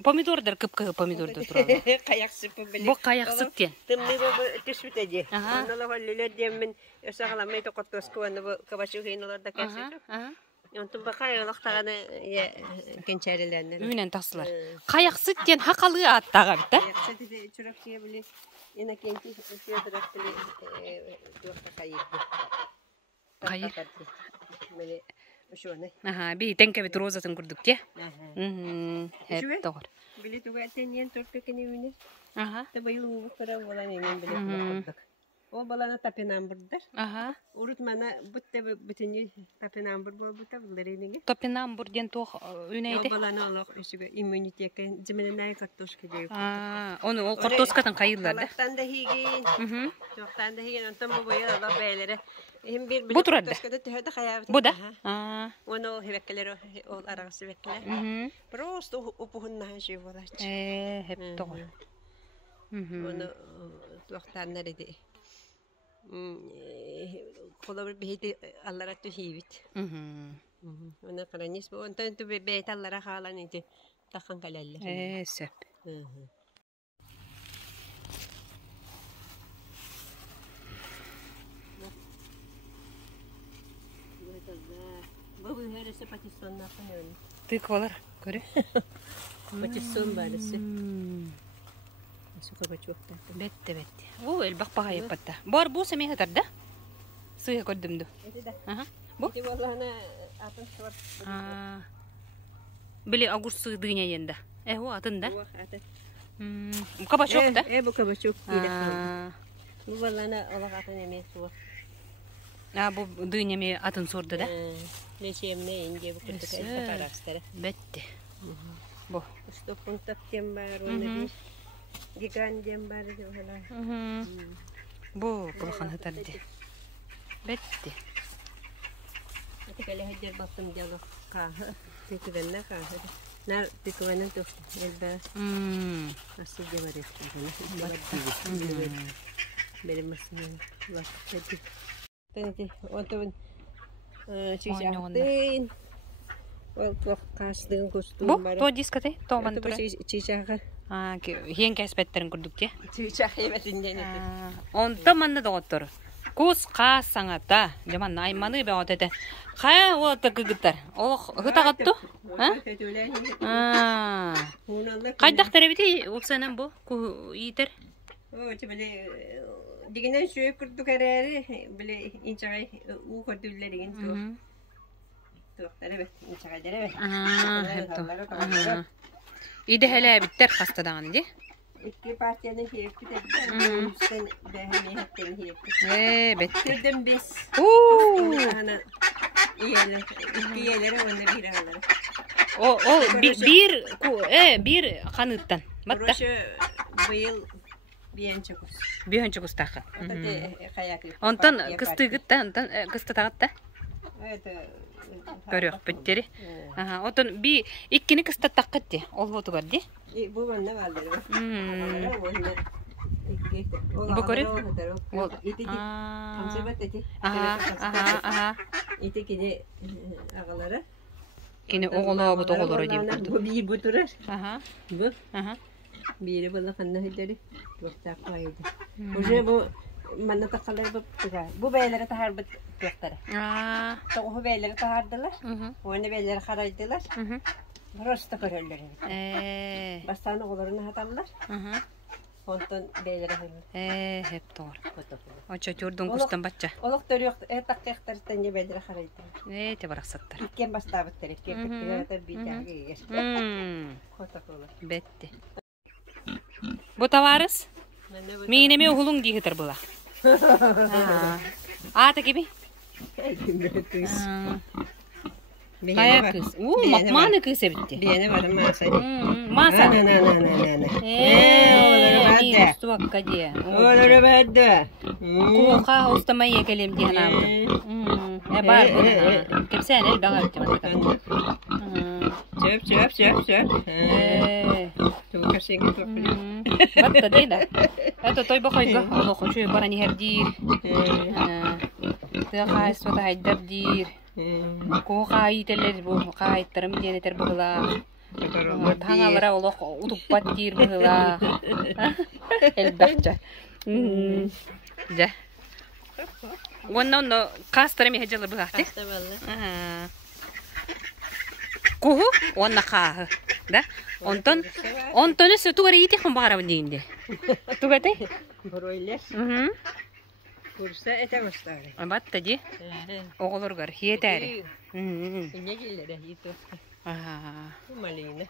помидор در كب помидор در قايق سب بلي بو قايق ستين تمني بو تشوت اجي انا لو اللي دي من شغله ما تقطوس كون كباشو هنا لو دكاسي انتم بقاي وقت انا يا كنشاري لنا وين تصلر قايق ستين حقلي اتاغ بتا ستي تشركتي بلي انا كنتي في درت لي دوخ قايق ملي Aha, bi tenke bit roza tengkurduk ya. Hep doğru. Bili tu gaten yan torpe kene wini. Aha. Tabayıl bu kadar olan yemin bile kurduk. O balana tapenan burdur. Aha. Urut mana butte bütünü tapenan bur bol buta bullarını. Tapenan bur den toh üneydi. O balana Allah işe immuniteye cimene kartoş gidiyor. Onu o kartoşkatan kayırlar da. Allah'tan da higin. Çoktan da higin ondan bu boya Allah beylere. Bu turada. Bu da. Onu hevekler o arası hevekler. Prosto upuhunna şey var. Hep doğru. Onu çoktan nerede? Kolay bir hedi Allah'a tuhivit. Ona karanis bu ondan tu bebet Allah'a halan idi. Takkan kalalle. Sep. Bu herisi Pakistan'dan kanıyor. Tykvalar, görü. Pakistan barısı. Suka bachokta. Bette. Bu el bakpaga yapatta. Bor bu semih hatarda. Suya koddumdu. Aha. Bu. Di wallahi atın sor. Bili agur sığdığına yenda. O atında. Bu atın. Bu kabachokta. Bu kabachok ile. Bu wallahi Allah atın yemeği su. Bu dünyami atın sordu da. Leşemne ince bu kutu karastara. Bette. Bu. Stopun tapkem var onu bir. Gigandem var diyorlar. Bu kulakhan hatardı. Bette. Tekele hacer baktım diyor kahı. Tekele kahı. Nar tekele to elba. Asıl var ya. Benim masum var. Tadi otobun çiçekten. Çok kastın kostüm var. Bu to diskate to man tura. Çiçek. Hien kesbetlerin kurduk ya. Çiçek yemetinden. Onta manna doktor. Kus qasangata. Jaman naymanı be otete. Kaya o takıgıtar. O hıtaqattu. Ha? Qaydaq terebiti olsanan bu ku yiter. O böyle diginen şöyle kurduk hereri böyle inçay u kurdulların to. Doktor evet inçay dere. İde hele bitter hastadan idi. İki partiyanın hepsi de sen behemi hepten hepsi. Bitti. Dedim biz. Ana iyeler, iki iyeleri onda bir alır. Bir kanıttan. Batta. Burası bu yıl biyançıkus. Biyançıkus tağı. Ondan Ondan kıstıgıtta, ondan kıstıtağıtta. Evet. Görüyor bitteri. Ondan bir ikkini kıstıtağıttı. Ol hotu gardi. Bu bana vardır. Bu görüyor. İti kini ağaları. Kini oğlu bu doğulur diyeyim. Bu bir bu durar. Bu. Biri bana kanına hidleri. Doktor koydu. Bu manna takalları bu beylere tahar bit doktora. Toğu beylere tahardılar. Onu beylere karaydılar. Burası görürler. Bastağın oğullarını hatallar. Ondan beylere hayırlar. Hep doğru. O çocuğun kustan batça. Oluk dörüyor. Takkaktar tenge beylere karaydılar. Te bıraksatlar. İkken bastağı bitler. İkken bitler. Bir daha gelir. Kotak olur. Betti. Bu tavarız. Minemi oğlun giyitir bula. Ata gibi. Kaya kız. Makmanı kız bitti. Biyene var masa. Masa. Olur ustu vakka diye. Olur badda. Kuka ustamaya gelim diye hanım. Bar bu. Kimse ne daha etmedi. Söp. Tuh kasih gitu. Batta dida. Ето той бахайга олохон чүй барани хердир. Тэ хайс тота хайдар дир. Ко хай телер бу хай тарам дене тер бугла. Тангалара олох удуппат дир бугла. Элбахча. Ja. Wannan kastara mi hajjala buhati. Kuhu wannan kah. Da. Onton su tugari iti khum bagara bindinde. Tugate? Broiler. Kursa etemestare. Batta ji. Oğulur gar hiyetari. Ne giller hitu. Malina.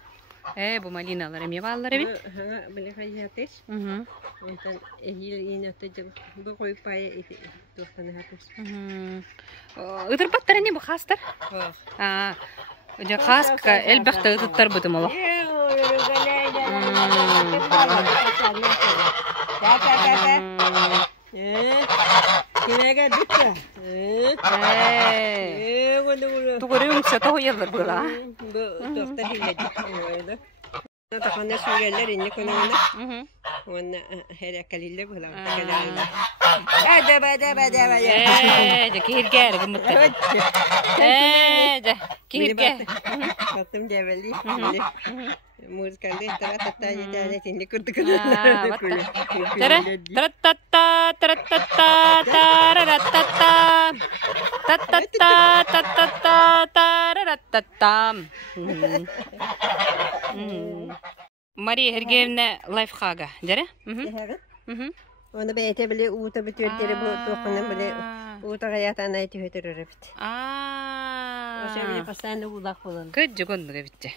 Bu malinaları mi valları bit? Hanga beli hayates. Ondan ehil yine tecrübe bu koy paya iti tuhana hapus. Idır battara ne bu khastar? Ja khaska elbaqta idir butum ola. Kinaga dukka. Tugurun sa to yallar bula. Bu doktor hiledi. Takana söylerler inne konuna. Ona her akalille bula. Ada. Ja kirger gumutta. Ja kirger. Baktım cebeli. Muzikalde tata yedane tindi kurdu. Tara taratata tararatata tararatata. Maria hergevne life haga. Jere? Onu beyte bile uta bitürleri bu dokuna bile uta hayatına iti hötürürüpt. O şey bile pastanede ulak bulan. Kötü kondu bitti.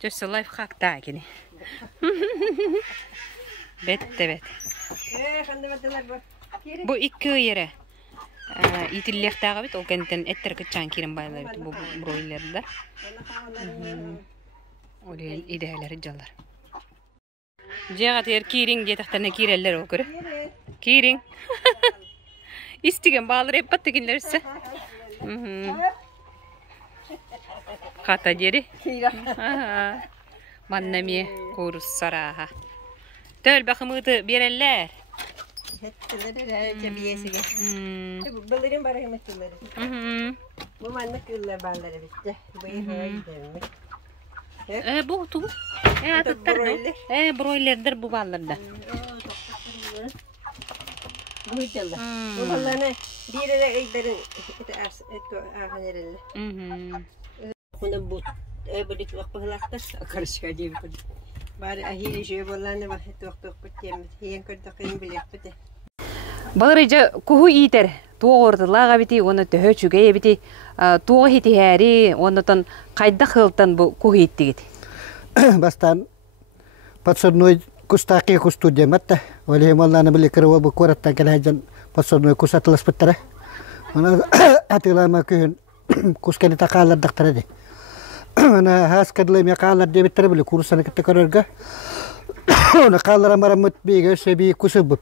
Just life hack da gene. Bet. Bu iki yere itillektaga bit o kenten etter kıçan kirin baylar bit bu broilerler. Oraya idealeri jallar. Jagat yer kiring diye tahtana kireller okur. Kiring. İstigen bağlar hep batteginlerse. Kata jeri. Mannamiye kurus saraha. Töl bakımıdı bireller. Hepsileri cebiyesiga. Balirin barayım ettileri. Bu manna kılla balları bitti. Bu iyi gidermiş. Bu tu. Broilerdir bu ballarda. Bu hicalla. Bu ballarına bir yere giderin ağanerelle. Bunu bu öbürlük vakılaktır. Karışık diye bir kod. Bari ahiri şey ballarına bak tok bitiyemiz. Hiyen kırdakayım bile bitti. Balırıca kuhu iter. Tuğurdu lağa biti onu töhöçüge biti tuğu hiti heri ondan kayda hıltan bu kuhu itti git. Bastan patsornoy kustaki kustu dematta. Wali mallana beli kerwa bu kurattan kalajan patsornoy kusatlas pettara. Ona atilama kühün kuskani takalar daktara de. Ona has kadlem yakalar de bittara beli kurusana kitakararga. Ona kallara maramut biga sebi kusubut.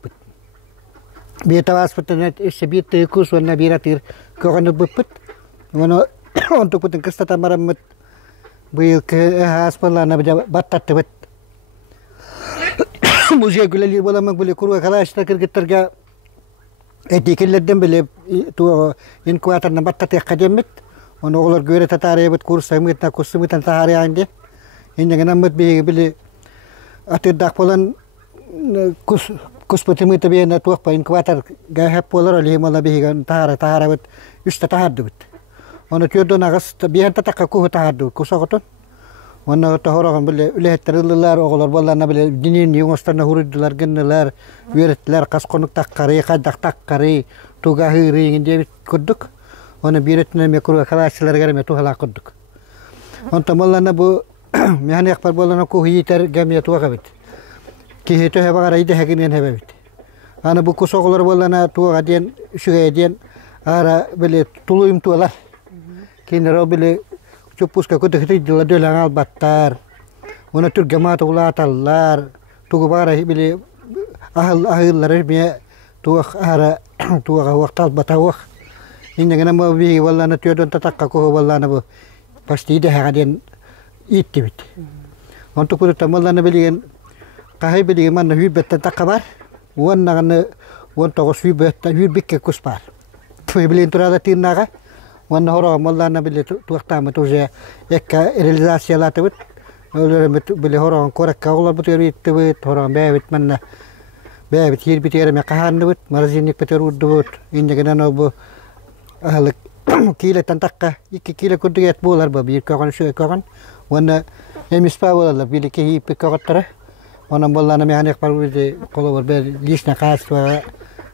Biata hospitalet sebi kus wana biratir kokanu buput. Ona untuk putin kastata maramut bil ke hospitala batat tebet. Muziek gulali bola mak beli kurwa kalash takir gitarga etikilledem beli tu in kuatan nabatat yakademit. Ono olar göre tatare bet kursa mitna kusumitan tahare ande. Inja namat beli atidak polan kuspati mita biena tuah pa in kuatar gahap polar ali mala bihigan tahara bet usta tahaddu bet. Ono tiodo nagas bihan tataka ku tahaddu kusakoton. Ono tahora beli ulah terlilar olar bolla beli dinin yungostan huridular gennelar wiretlar kaskonuk takkari kadak takkari tugahiri inde kuduk. Ona biretne me kurwa khalaslar garme tu hala kuduk. Onta molla bu mehani akbar bolla ku hiter gamya tu kabit. Ki heto hebagara ide haginen hebet. Ana bu kusoqlar bolla tu gadien sugedien ara beli tuluyum tular. Kinero beli cupus ka kudu hiti dilangal battar. Ona tur gamat ulatallar tu bara beli ahal larme tu ara tu waqtal batawak. Inja gana mau bi wala na tiodon tatakka ko wala na bu pasti ide hagien ииттибит. Онту курта молланы билген кахай билген манна хүбетте такабар. Уаннаганы уан тогос хүбетте хүбикке куспар. Туй билен турада тиннага. Уанна хоро молланы биле туактама туже экка реализациялатыбыт. Олеремет биле хоро коракка олар бутырыттыбыт, хоро бэбит манна бэбит хирбитерме каханныбыт, марзинник бетеруддубыт. Индегенен обу ахлык киле тантакка икки киле куддугет болар ба бир каган шөй каган. Уанна эмиспа болар биле ки пикагаттара. Ona bollana mehane parwide kolor be lishna kaswa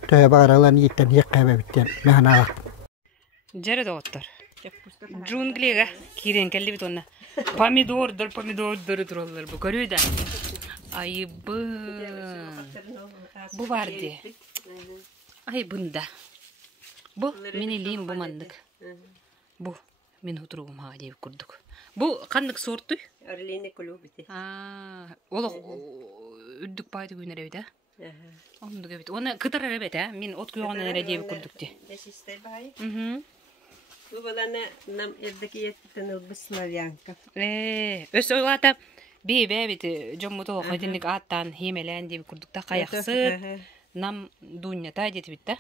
to bagarlan yitten yakkabe bitten mehana Jere doottor. Джунглига кирен келли битонна. Помидор дөрүтроллар бу көрүдө. Айбы. Бу барды. Ай бунда. Бу мени лим бу мандык. Бу мен утругум ха деп курдук. Бу кандык сортту? Орлине колубити. Оло үддүк байды күнөрө да. Ондуга бит. Оны кытар эбет, мен от куйган эре деп курдук те. Бесисте бай. Bu balana nam evdeki tanıl Slavyanka. Өс ойлата бебе бит жоммуто кайдыннык аттан хемелен деп курдукта каяксы нам дунья та дет бит та.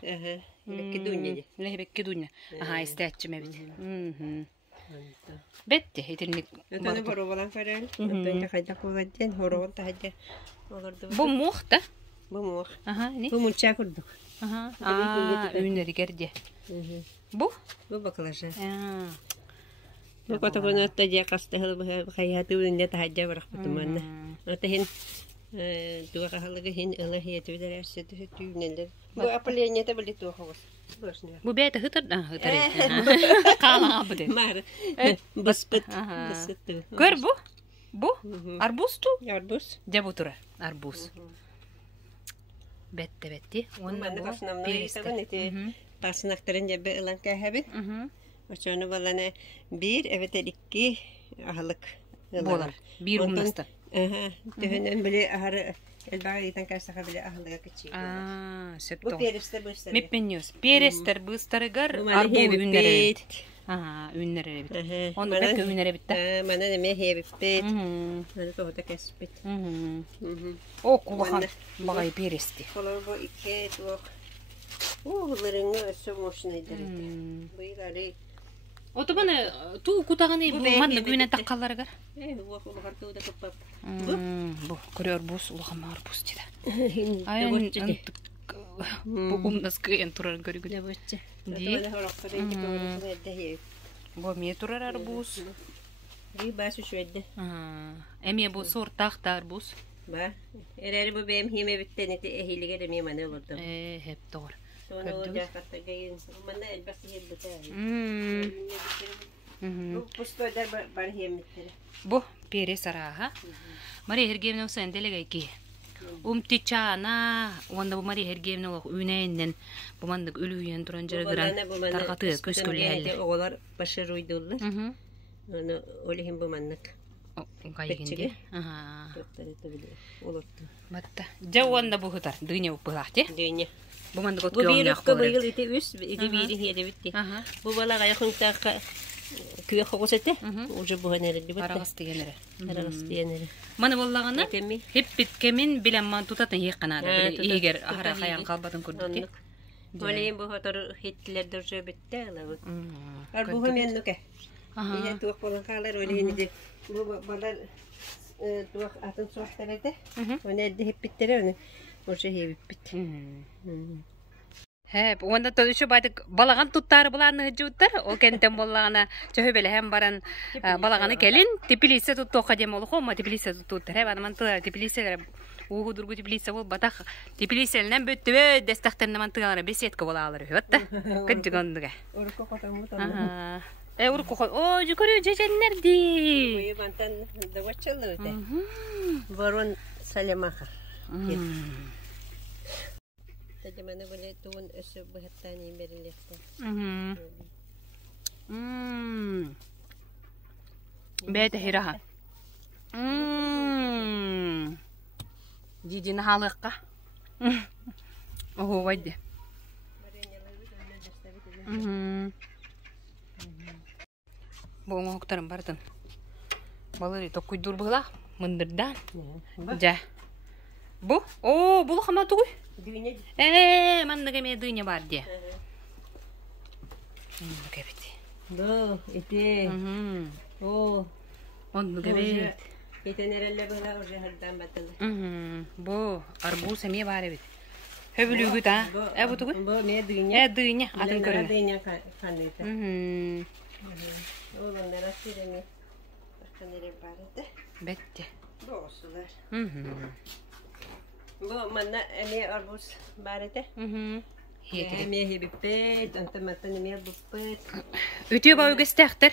Лекки дунья. Лебекки дунья. Ага, истечме бит. Бетте хетинник. Таны боровалан фарел. Таны кайда коладен хорон тахаде. Бу мохта. Бу мох. Ага, не. Бу муча курдук. Ага. Үнери керде. Бу? Бу баклажа. Бу котогоно тадия кастахыл хайаты үнне тахаде барахтыманна. Отахин дуга халыгы хин ылы хиете бидерәсе түнендер. Бу апалениете биле тухагыз. Бу бәйте хытыр, хытыр. Кала буде. Мар. Баспет. Көр бу? Бу? Арбуз ту? Арбуз. Де бу тура? Арбуз. Бетте. Онда бу перестен. Tasnakların cebe ilan kahve. Açanı balana bir evet iki ahlık. Bolar. Bir umnasta. Tühünden bile ahar elbağıytan kaçta bile ahlığa kaçıyor. Septo. Bu pereste bıstır. Mepeniyoruz. Perester bıstırgar arbu ünlere bit. Ünlere bit. Onda pek ünlere bit. Bana ne mehebi bit. Bana tohta kesbit. O kulahan bagay peresti. Kolor bu iki tuğ. Oğullarını ösümüşsün ederdi. Buyları. Oto bana tu kutağını bu manna güne takkallargar. Oğullar tuğda kapap. Bu körüyor buz ulağım arbuz dedi. Ayın bu umdas kıyan turar görüyor. Ne bıçı. Bu miye turar arbuz. Bir başı şöyle. Emiye bu sor tahta arbuz. Ba. Eğer bu benim hime bittiğinde ehliye de mi manı olurdu. Hep doğru. Sonra o da katagayın. Manı elbette yedi. Bu pustoda bar hemmitleri. Bu pere saraha. Mari hergemne sen delegay ki. Tiçana onda bu mari hergemne o üneyinden bu mandık ölüyen turancara giren tarqatı kösköllerle. Oğlar başarıydılar. Onu olihim bu mandık. Gayeginde. Batta. Jawanda bu hutar. Dünya bu lahti. Dünya. Bu mandık ot Bu bir ufka bu yıl iti üst. İti biri hiyede bitti. Bu bala gayakın taqa küye xoğusete. Ucu bu hanere dibitti. Aragastı yenere. Aragastı yenere. Mana bollağına hep bitkemin bilen man tutatan yeqanada. Eger ahara xayan qalbatın kurduk. Oleyim bu hatar hitler durca bitti. Bu hemen nuke. Yine tuğ bolan qalar oleyim de. Bu balar tuğ atın soğuklarıydı. Onu elde hep bittiler onu. Oca hep bitti. Hep onda da şu baydık balağan tuttar bulanı hıcıttar. O kentten bollağına çöhebele hem baran balağanı gelin. Tbilisi tuttu kadem oluq ama Tbilisi tuttu. Hep anman tığlar Tbilisi uğu durgu Tbilisi bol bataq. Tbilisi'nden büttü ve destekten man tığlara besetka bolağları. Hatta kıncı gonduga. Orko kotamı Urku koy. O yukarı cecenler di. Bu bantan da vaçalı öte. Varun Salemahar. Tadi mana boleh tuan esok berhatani berilekte. Bete hiraha. Jiji nahalıqqa. Oh vaydi. Bu muhtarım bardın. Балыры токуйдур была мындырдан. Жа. Бу? О, бул хама тугуй. Дүйне. Мандыга ме дыйня бар де. Кебет. Бу, эти. О, Ондуга бет. Кетенерелле была уже хаддан батылы. Бу арбуз эме бар бит. Хөбүлүгү та. Бу тугуй? Бу ме дүйне. Дыйня атын көрүнө. Дүйне каныта. Oğlanlar aferin. Başka nereye vardı? Бетте. Bu olsunlar. Bu bana emeği arbuz vardı. Emeği hibipet, antamatan emeği hibipet. Ütüye bağı gösterdir.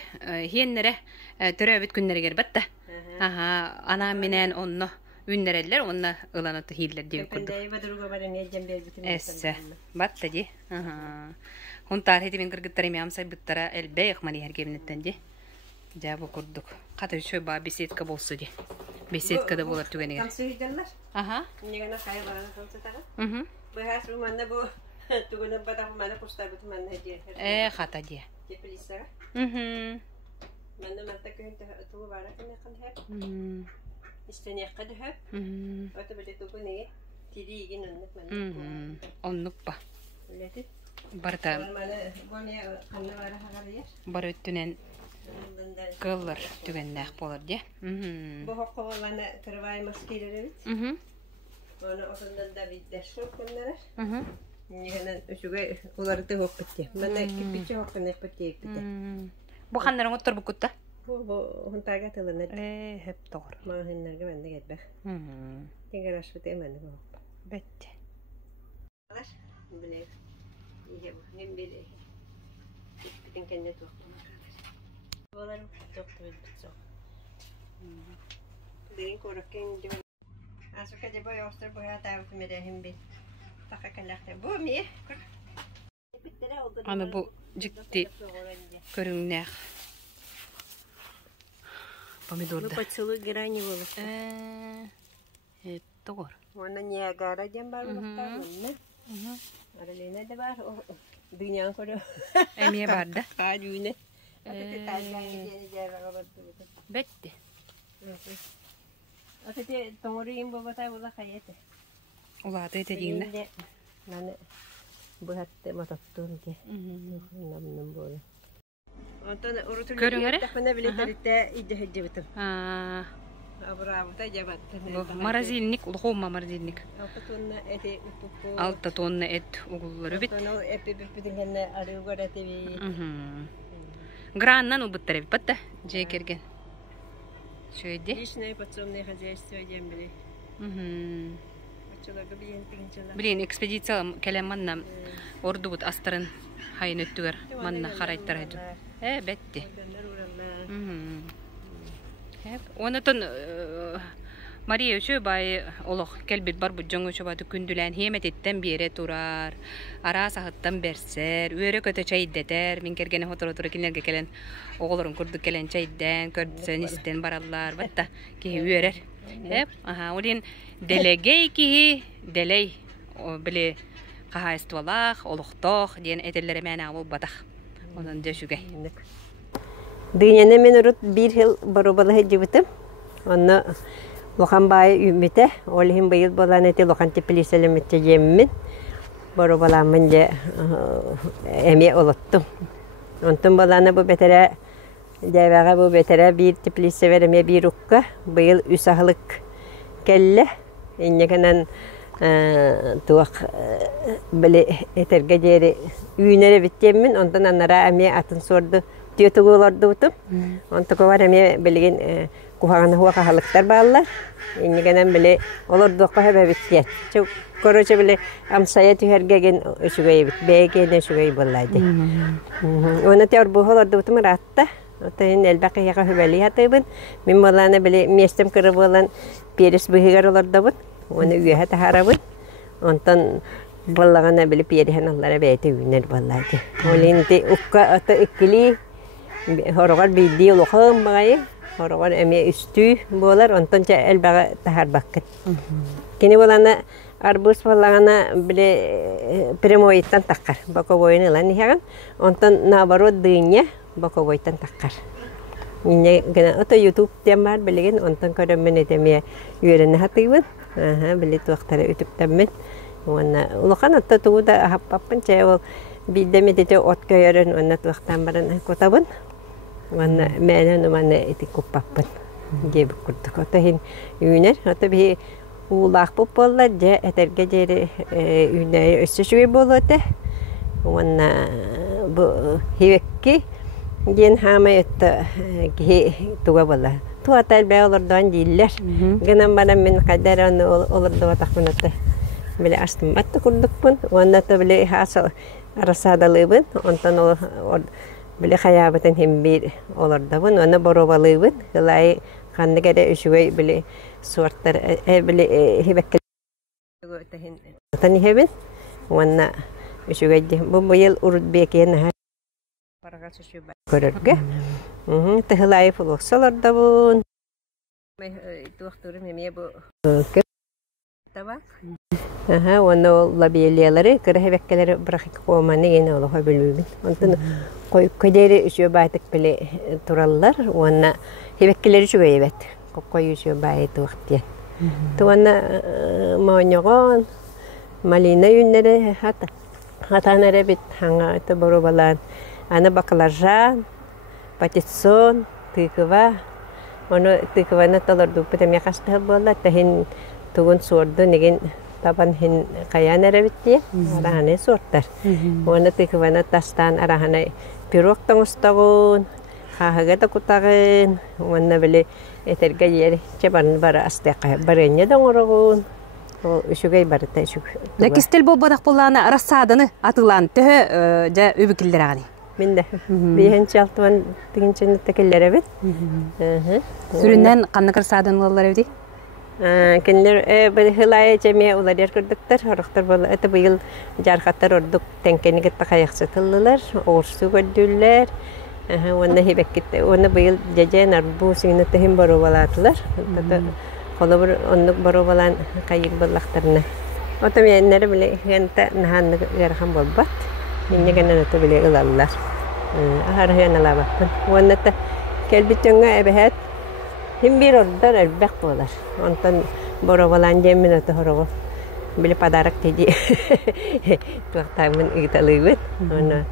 Hiyenlere töröbüt günleri gelbette. Ana minen onunla ünlereller, onunla ılanatı hiller diye kurduk. Köpendayı badırıga var emeği cembel bütün. Esse. Batta di. Hun tarihti min kırgıttarım yamsay bıttara elbe yakmani her gebinetten di. Jabı kurduk. Katı şöyle bağ besetka bolsu di. Besetka da bolar tügeniger. Tam sürücüler. Aha. Ne kadar kaya var kansı taga. Bu her şey manna bu. Tuguna bada manna postar bütün manna hediye. Hata di. Cepelisara. Manna matta köyünde tuğu var ne kan hep. İsteniye kadı hep. Ota böyle tuğu ne? Tiri igen onluk manna. Onluk ba. Öyle değil. Barta. Manna bu ne kanna var hagar yer. Bar öttünen kıllar tügennek bolar diye. Bu hakkı olana kırvay maskeleri bit. Onu otundan da bitleşir bunlar. Niye öşüge uları da hop bitti. Bana kipiçi hakkı ne bitti. Bu kanların otur bu kutta. Bu huntaga tılını. Hep doğru. Mahinlerge ben de gitmek. Tekrar aşıptı hemen bu. Bitti. Bile. İyi bu. Nem bile. Bütün kendi toplamak. Bolar çok çok. Benim korkuyorum diyor. Asuka de boy oster boy hata etmedeyim bir. Takakalakta bu mi? Ana bu ciddi körünnek. Pomidorda. Bu paçalı granny olur. Hep doğru. Ona niye garajım var mı? Aralığına da var. Dünyanın koru. Emiye vardı. Kacüne. Bitti. Ötede tomuruyum babata bula kayete. Ulatı etediğinde. Nane bu hatta matattun ki. Namnım böyle. Ondan urutul. Görünür. Takına bile tarihte idde bitim. Bravo da cevattı. Bu marazilnik, ulğuma marazilnik. 6 tonna eti utupu. 6 tonna et uğulları bit. Onu epi bitingenle arıyor garate. Grannan ubutları bitti. Cekergen. Şöyle. Личное подсобное хозяйство земли. Açılaga bir yentinçiler. Bilin ekspedisiya kelem manna ordu but astarın hayın öttüger manna haraytlar hadi. Bitti. Hep onatın Maria şu bay oluq kelbit bar bu jongu şu badu kündülen hemet etten bire turar. Ara sahattan berser, öre köte çay deter. Min kergene hotor kinlerge kelen oğulların kurduk kelen çaydan, kördüsen isten barallar batta ki örer. Hep olin delege ki deley o bile qaha istvalaq oluqtoq diyen etellere mana bu bataq. Ondan da şugay. Dünyada men urut bir yıl barobalı hecibtim. Onu Lokan bay ümite, olihim bayıl bolan eti lokan tepelisele yemmin. Barobalamın je emeği oluttum. Ondan bolana bu betere devaga bu betere bir tepelise vermeye bir ukka bayıl üsahlık kelle. İnnekanan tuak böyle eterge jeri üynere bitjemmin. Ondan anara emeği atın sordu. Diyotugulardı utum. Ondan kovar emeği belgin kuhağına huwa kahalıklar bağlar. İnni genen bile olur doqa hebe bitiyet. Çok koroca bile amsaya tühergegen öşügeyi bit. Beygene öşügeyi bollaydı. Ona teor bu holardı utum rahatta. Otayin elbaqi yaqa hübeli hatibin. Min bolana bile mestem kırı bolan peris bihigar olardı bud. Ona üyeha taharabın. Ondan bollagana bile perihan allara beyti üner bollaydı. Olinti ukka ata ikkili horogar bildiği loqam bağayı. Orang emeği üstü bolar, ondan ca elbaga tahar bakket. Kini bolana arbus bolana bile premoyittan takkar. Bako boyun ilan nihagan, ondan nabaro dünya bako boyittan takkar. Ini gana atau YouTube tiamar beliin ontan kada menedemia yuran hatiwan. Beli tu aktara YouTube tamen. Wana ulakan atau tu da hapapan cewek bidemi itu ot kayaran wana tu aktambaran kotaban. Wana mana no mana itu kupapan. Jeb kurta kota hin yuner atau bi ulak popola je eterge jere yuner ösüşüye bolote. Wana bu hivekki Gen hama etta ki tuga bala. Tu atal be olurdan diller. Gana bana min qadar on olurda taqmunata. Bile astım atta kurduk bun. Onda ta bile hasa arasadalыбын. Ondan o bile hayabatan hem bir olurda bun. Ona borobalыбын. Gılay kandı gede üşügey bile suartlar bile hibekkel. Tani hebin. Ona üşügey bu yıl urut bekene Көрөргө. Тыгылай фулоксалар да бун. Доктор мемие бу. Табак. Оны лабиелелери, кырһыбеккелери брахик команы гене олоха билбин. Онтон койдери үшө байтык биле тураллар. Оны хебеккелери чүгөйбет. Кой үшө байты вакытта. Туана маоньогон малина юннери хатанере бит ханга это боробалан. Ана баклажан, патиссон, тыква. Оны тыкваны таларду потому кастык болла. Тахин тугун сорду неген табан хин каянере битти. Араханы сорттар. Оны тыкваны тастан араханы пирогтан устагын, хагыда кутагын. Оны биле этерге жери чебан бара астыка барыня доңорогун. Үшүгей барыта үшүг. Накистел бобадак болланы рассадыны атылан төһө жа үбүкиллер агани. Мен де бейінші алтыvan тегенчені текеллері бет. Сүріннен қаннықыр садын олар өйді? Кенлер бір хылайы жеме олар көрдіктер. Орықтар бұл, әті бұйыл жарқаттар ордық тәңкені кетті қаяқсы тылылар, орсу көрділер. Оны хебек кетті. Оны бұйыл жежен арбу сіңіні тәхін бару балатылар. Қолы бір ондық бару балан қайық болақтарына. Отым енлері біле ғанта нағанды жарқан болбат. Ini kan ada tu beli ulallar. Harusnya nala bakun. Wanita ta kelbit jengga ebehat. Himbir order erbek polar. Onton borobalan jemin atau horobo. Beli padarak tiji. Tu taman kita lewat. Ona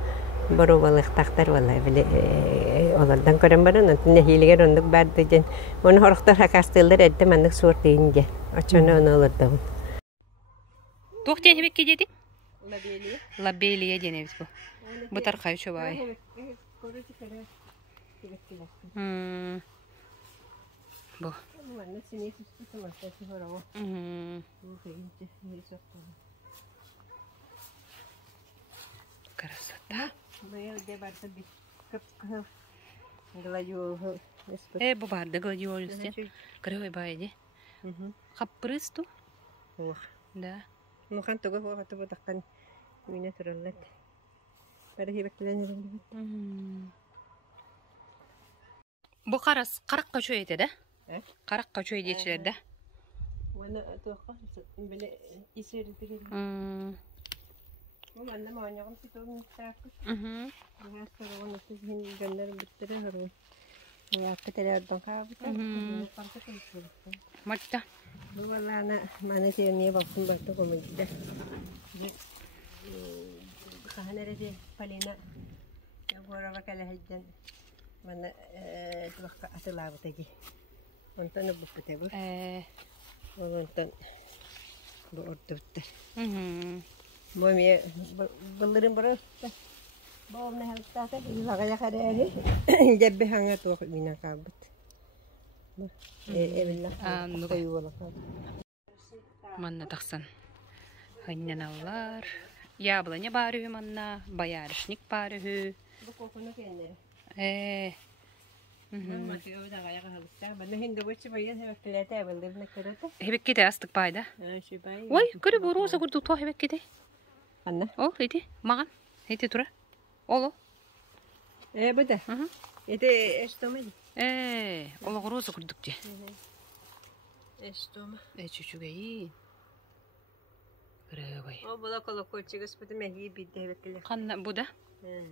borobalak takter walai beli olar dan koran baran nanti nehiliger untuk bad tujen. Ona horoktor hakastilder edde mandek surti inje. Acana ona olar tahu. Tuh tiap hebek kejadi? Лабелия денебит бу. Бу таркай чобай. Бу. Красота. Бу барды гладиолюстен. Крой байди. Капрысту? Да. Мухан туга хуа туга таккан үйне тураллат. Бары хебекленер. Бу каракка чөй эте да? Каракка чөй дечилер да? Вана туакка биле исер деген. Бу анда маанягын ситон таакы. Я сорогон сизин гендер биттере хору. Я кетерден кабыта. Матта. Bu valana mana seni bakın baktı komikte. Kahanere de palina. Ya gora bakala hajjan. Mana tuakka atlabu tagi. Ontan bu putegu. Ontan bu ortutta. Bu mi bılırın bura. Bu ne halta ta ilagaya kaderi. Jebbe hanga tuak bina kabut. Манна тахсан. Ханьяналар. Яблоня барыгы манна, боярышник барыгы. Хебек кете астык байда. Ой, көрү бу роза көрдү то хебек кете. Анна. О, хейти, маган. Хейти тура. Оло. Буда. Это что мы? Оло роза көрдүк де. Что мы? Чучугай. Крывай. О, была колокольчик, господи, мягкий бит, хебек келе. Канна буда?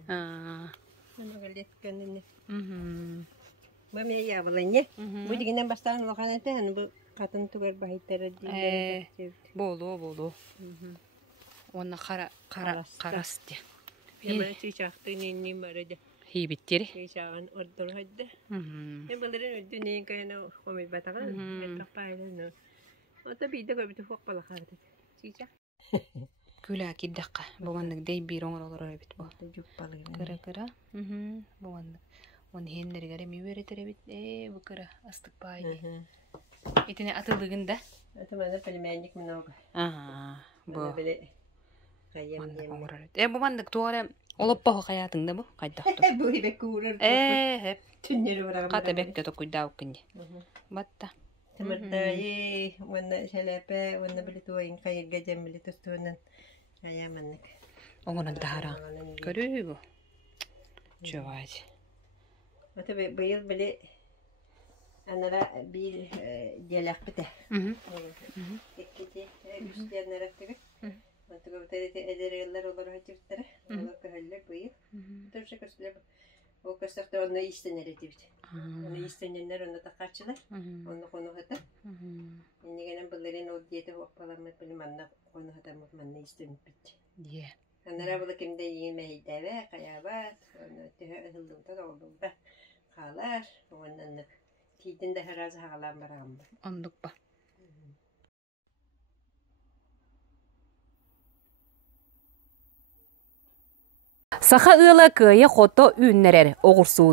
Она галет канне. Бу мен я буланье. Бу дигенен бастан лоханете аны бу катын тугар бахиттер ди. Болу. Онна карас де. Яма чичахты нинни мареде. Хибиттери. Чичаган ордор хадде. Мен буларын өдүнен кайна комит батаган. Мен таппайны. Ата биде көбүтү фок бала харды. Чича. Күлә киддакка. Буганнык дей бир оңор олор бит бу. Жуп балыгы. Кыра. Буганнык. Он хендергере ми беретере бит. Бу кыра астык бай. Итине атылыгында. Ата мана пельменник много. Бу. Беле. Кайям Бу мандык туара олоппа хаятыңда бу кайдактыр. Бу хибе курur. Хеп. Түннери барам. Катабекке токуйдау кинде. Батта. Тимиртай, ванна шалапе, ванна билетуин кайырга жембили тустунан. Аяманнык. Оңонан тахара. Көрүбү. Чувать. Ата быйыл биле анара бир делак бите. Эккити, үстенерактыгы. Антыгы бите эдерелер олар хатыптары. Олар көллөр быйыл. Төшө көслөп. О көстөртө оны истенер дибит. Оны истененер оны такачылар. Оны кону хата. Нигенен билерин ол диете опаламы билманна кону хата манна истенip бит. Е. Анара бул кимде иймейдебе, каябат, оны төгөлдүктө олдугда. Халар, оннан тидин да харазы хагалан барам. Ондукпа. Саха ыла кыя хото үннерер огурсу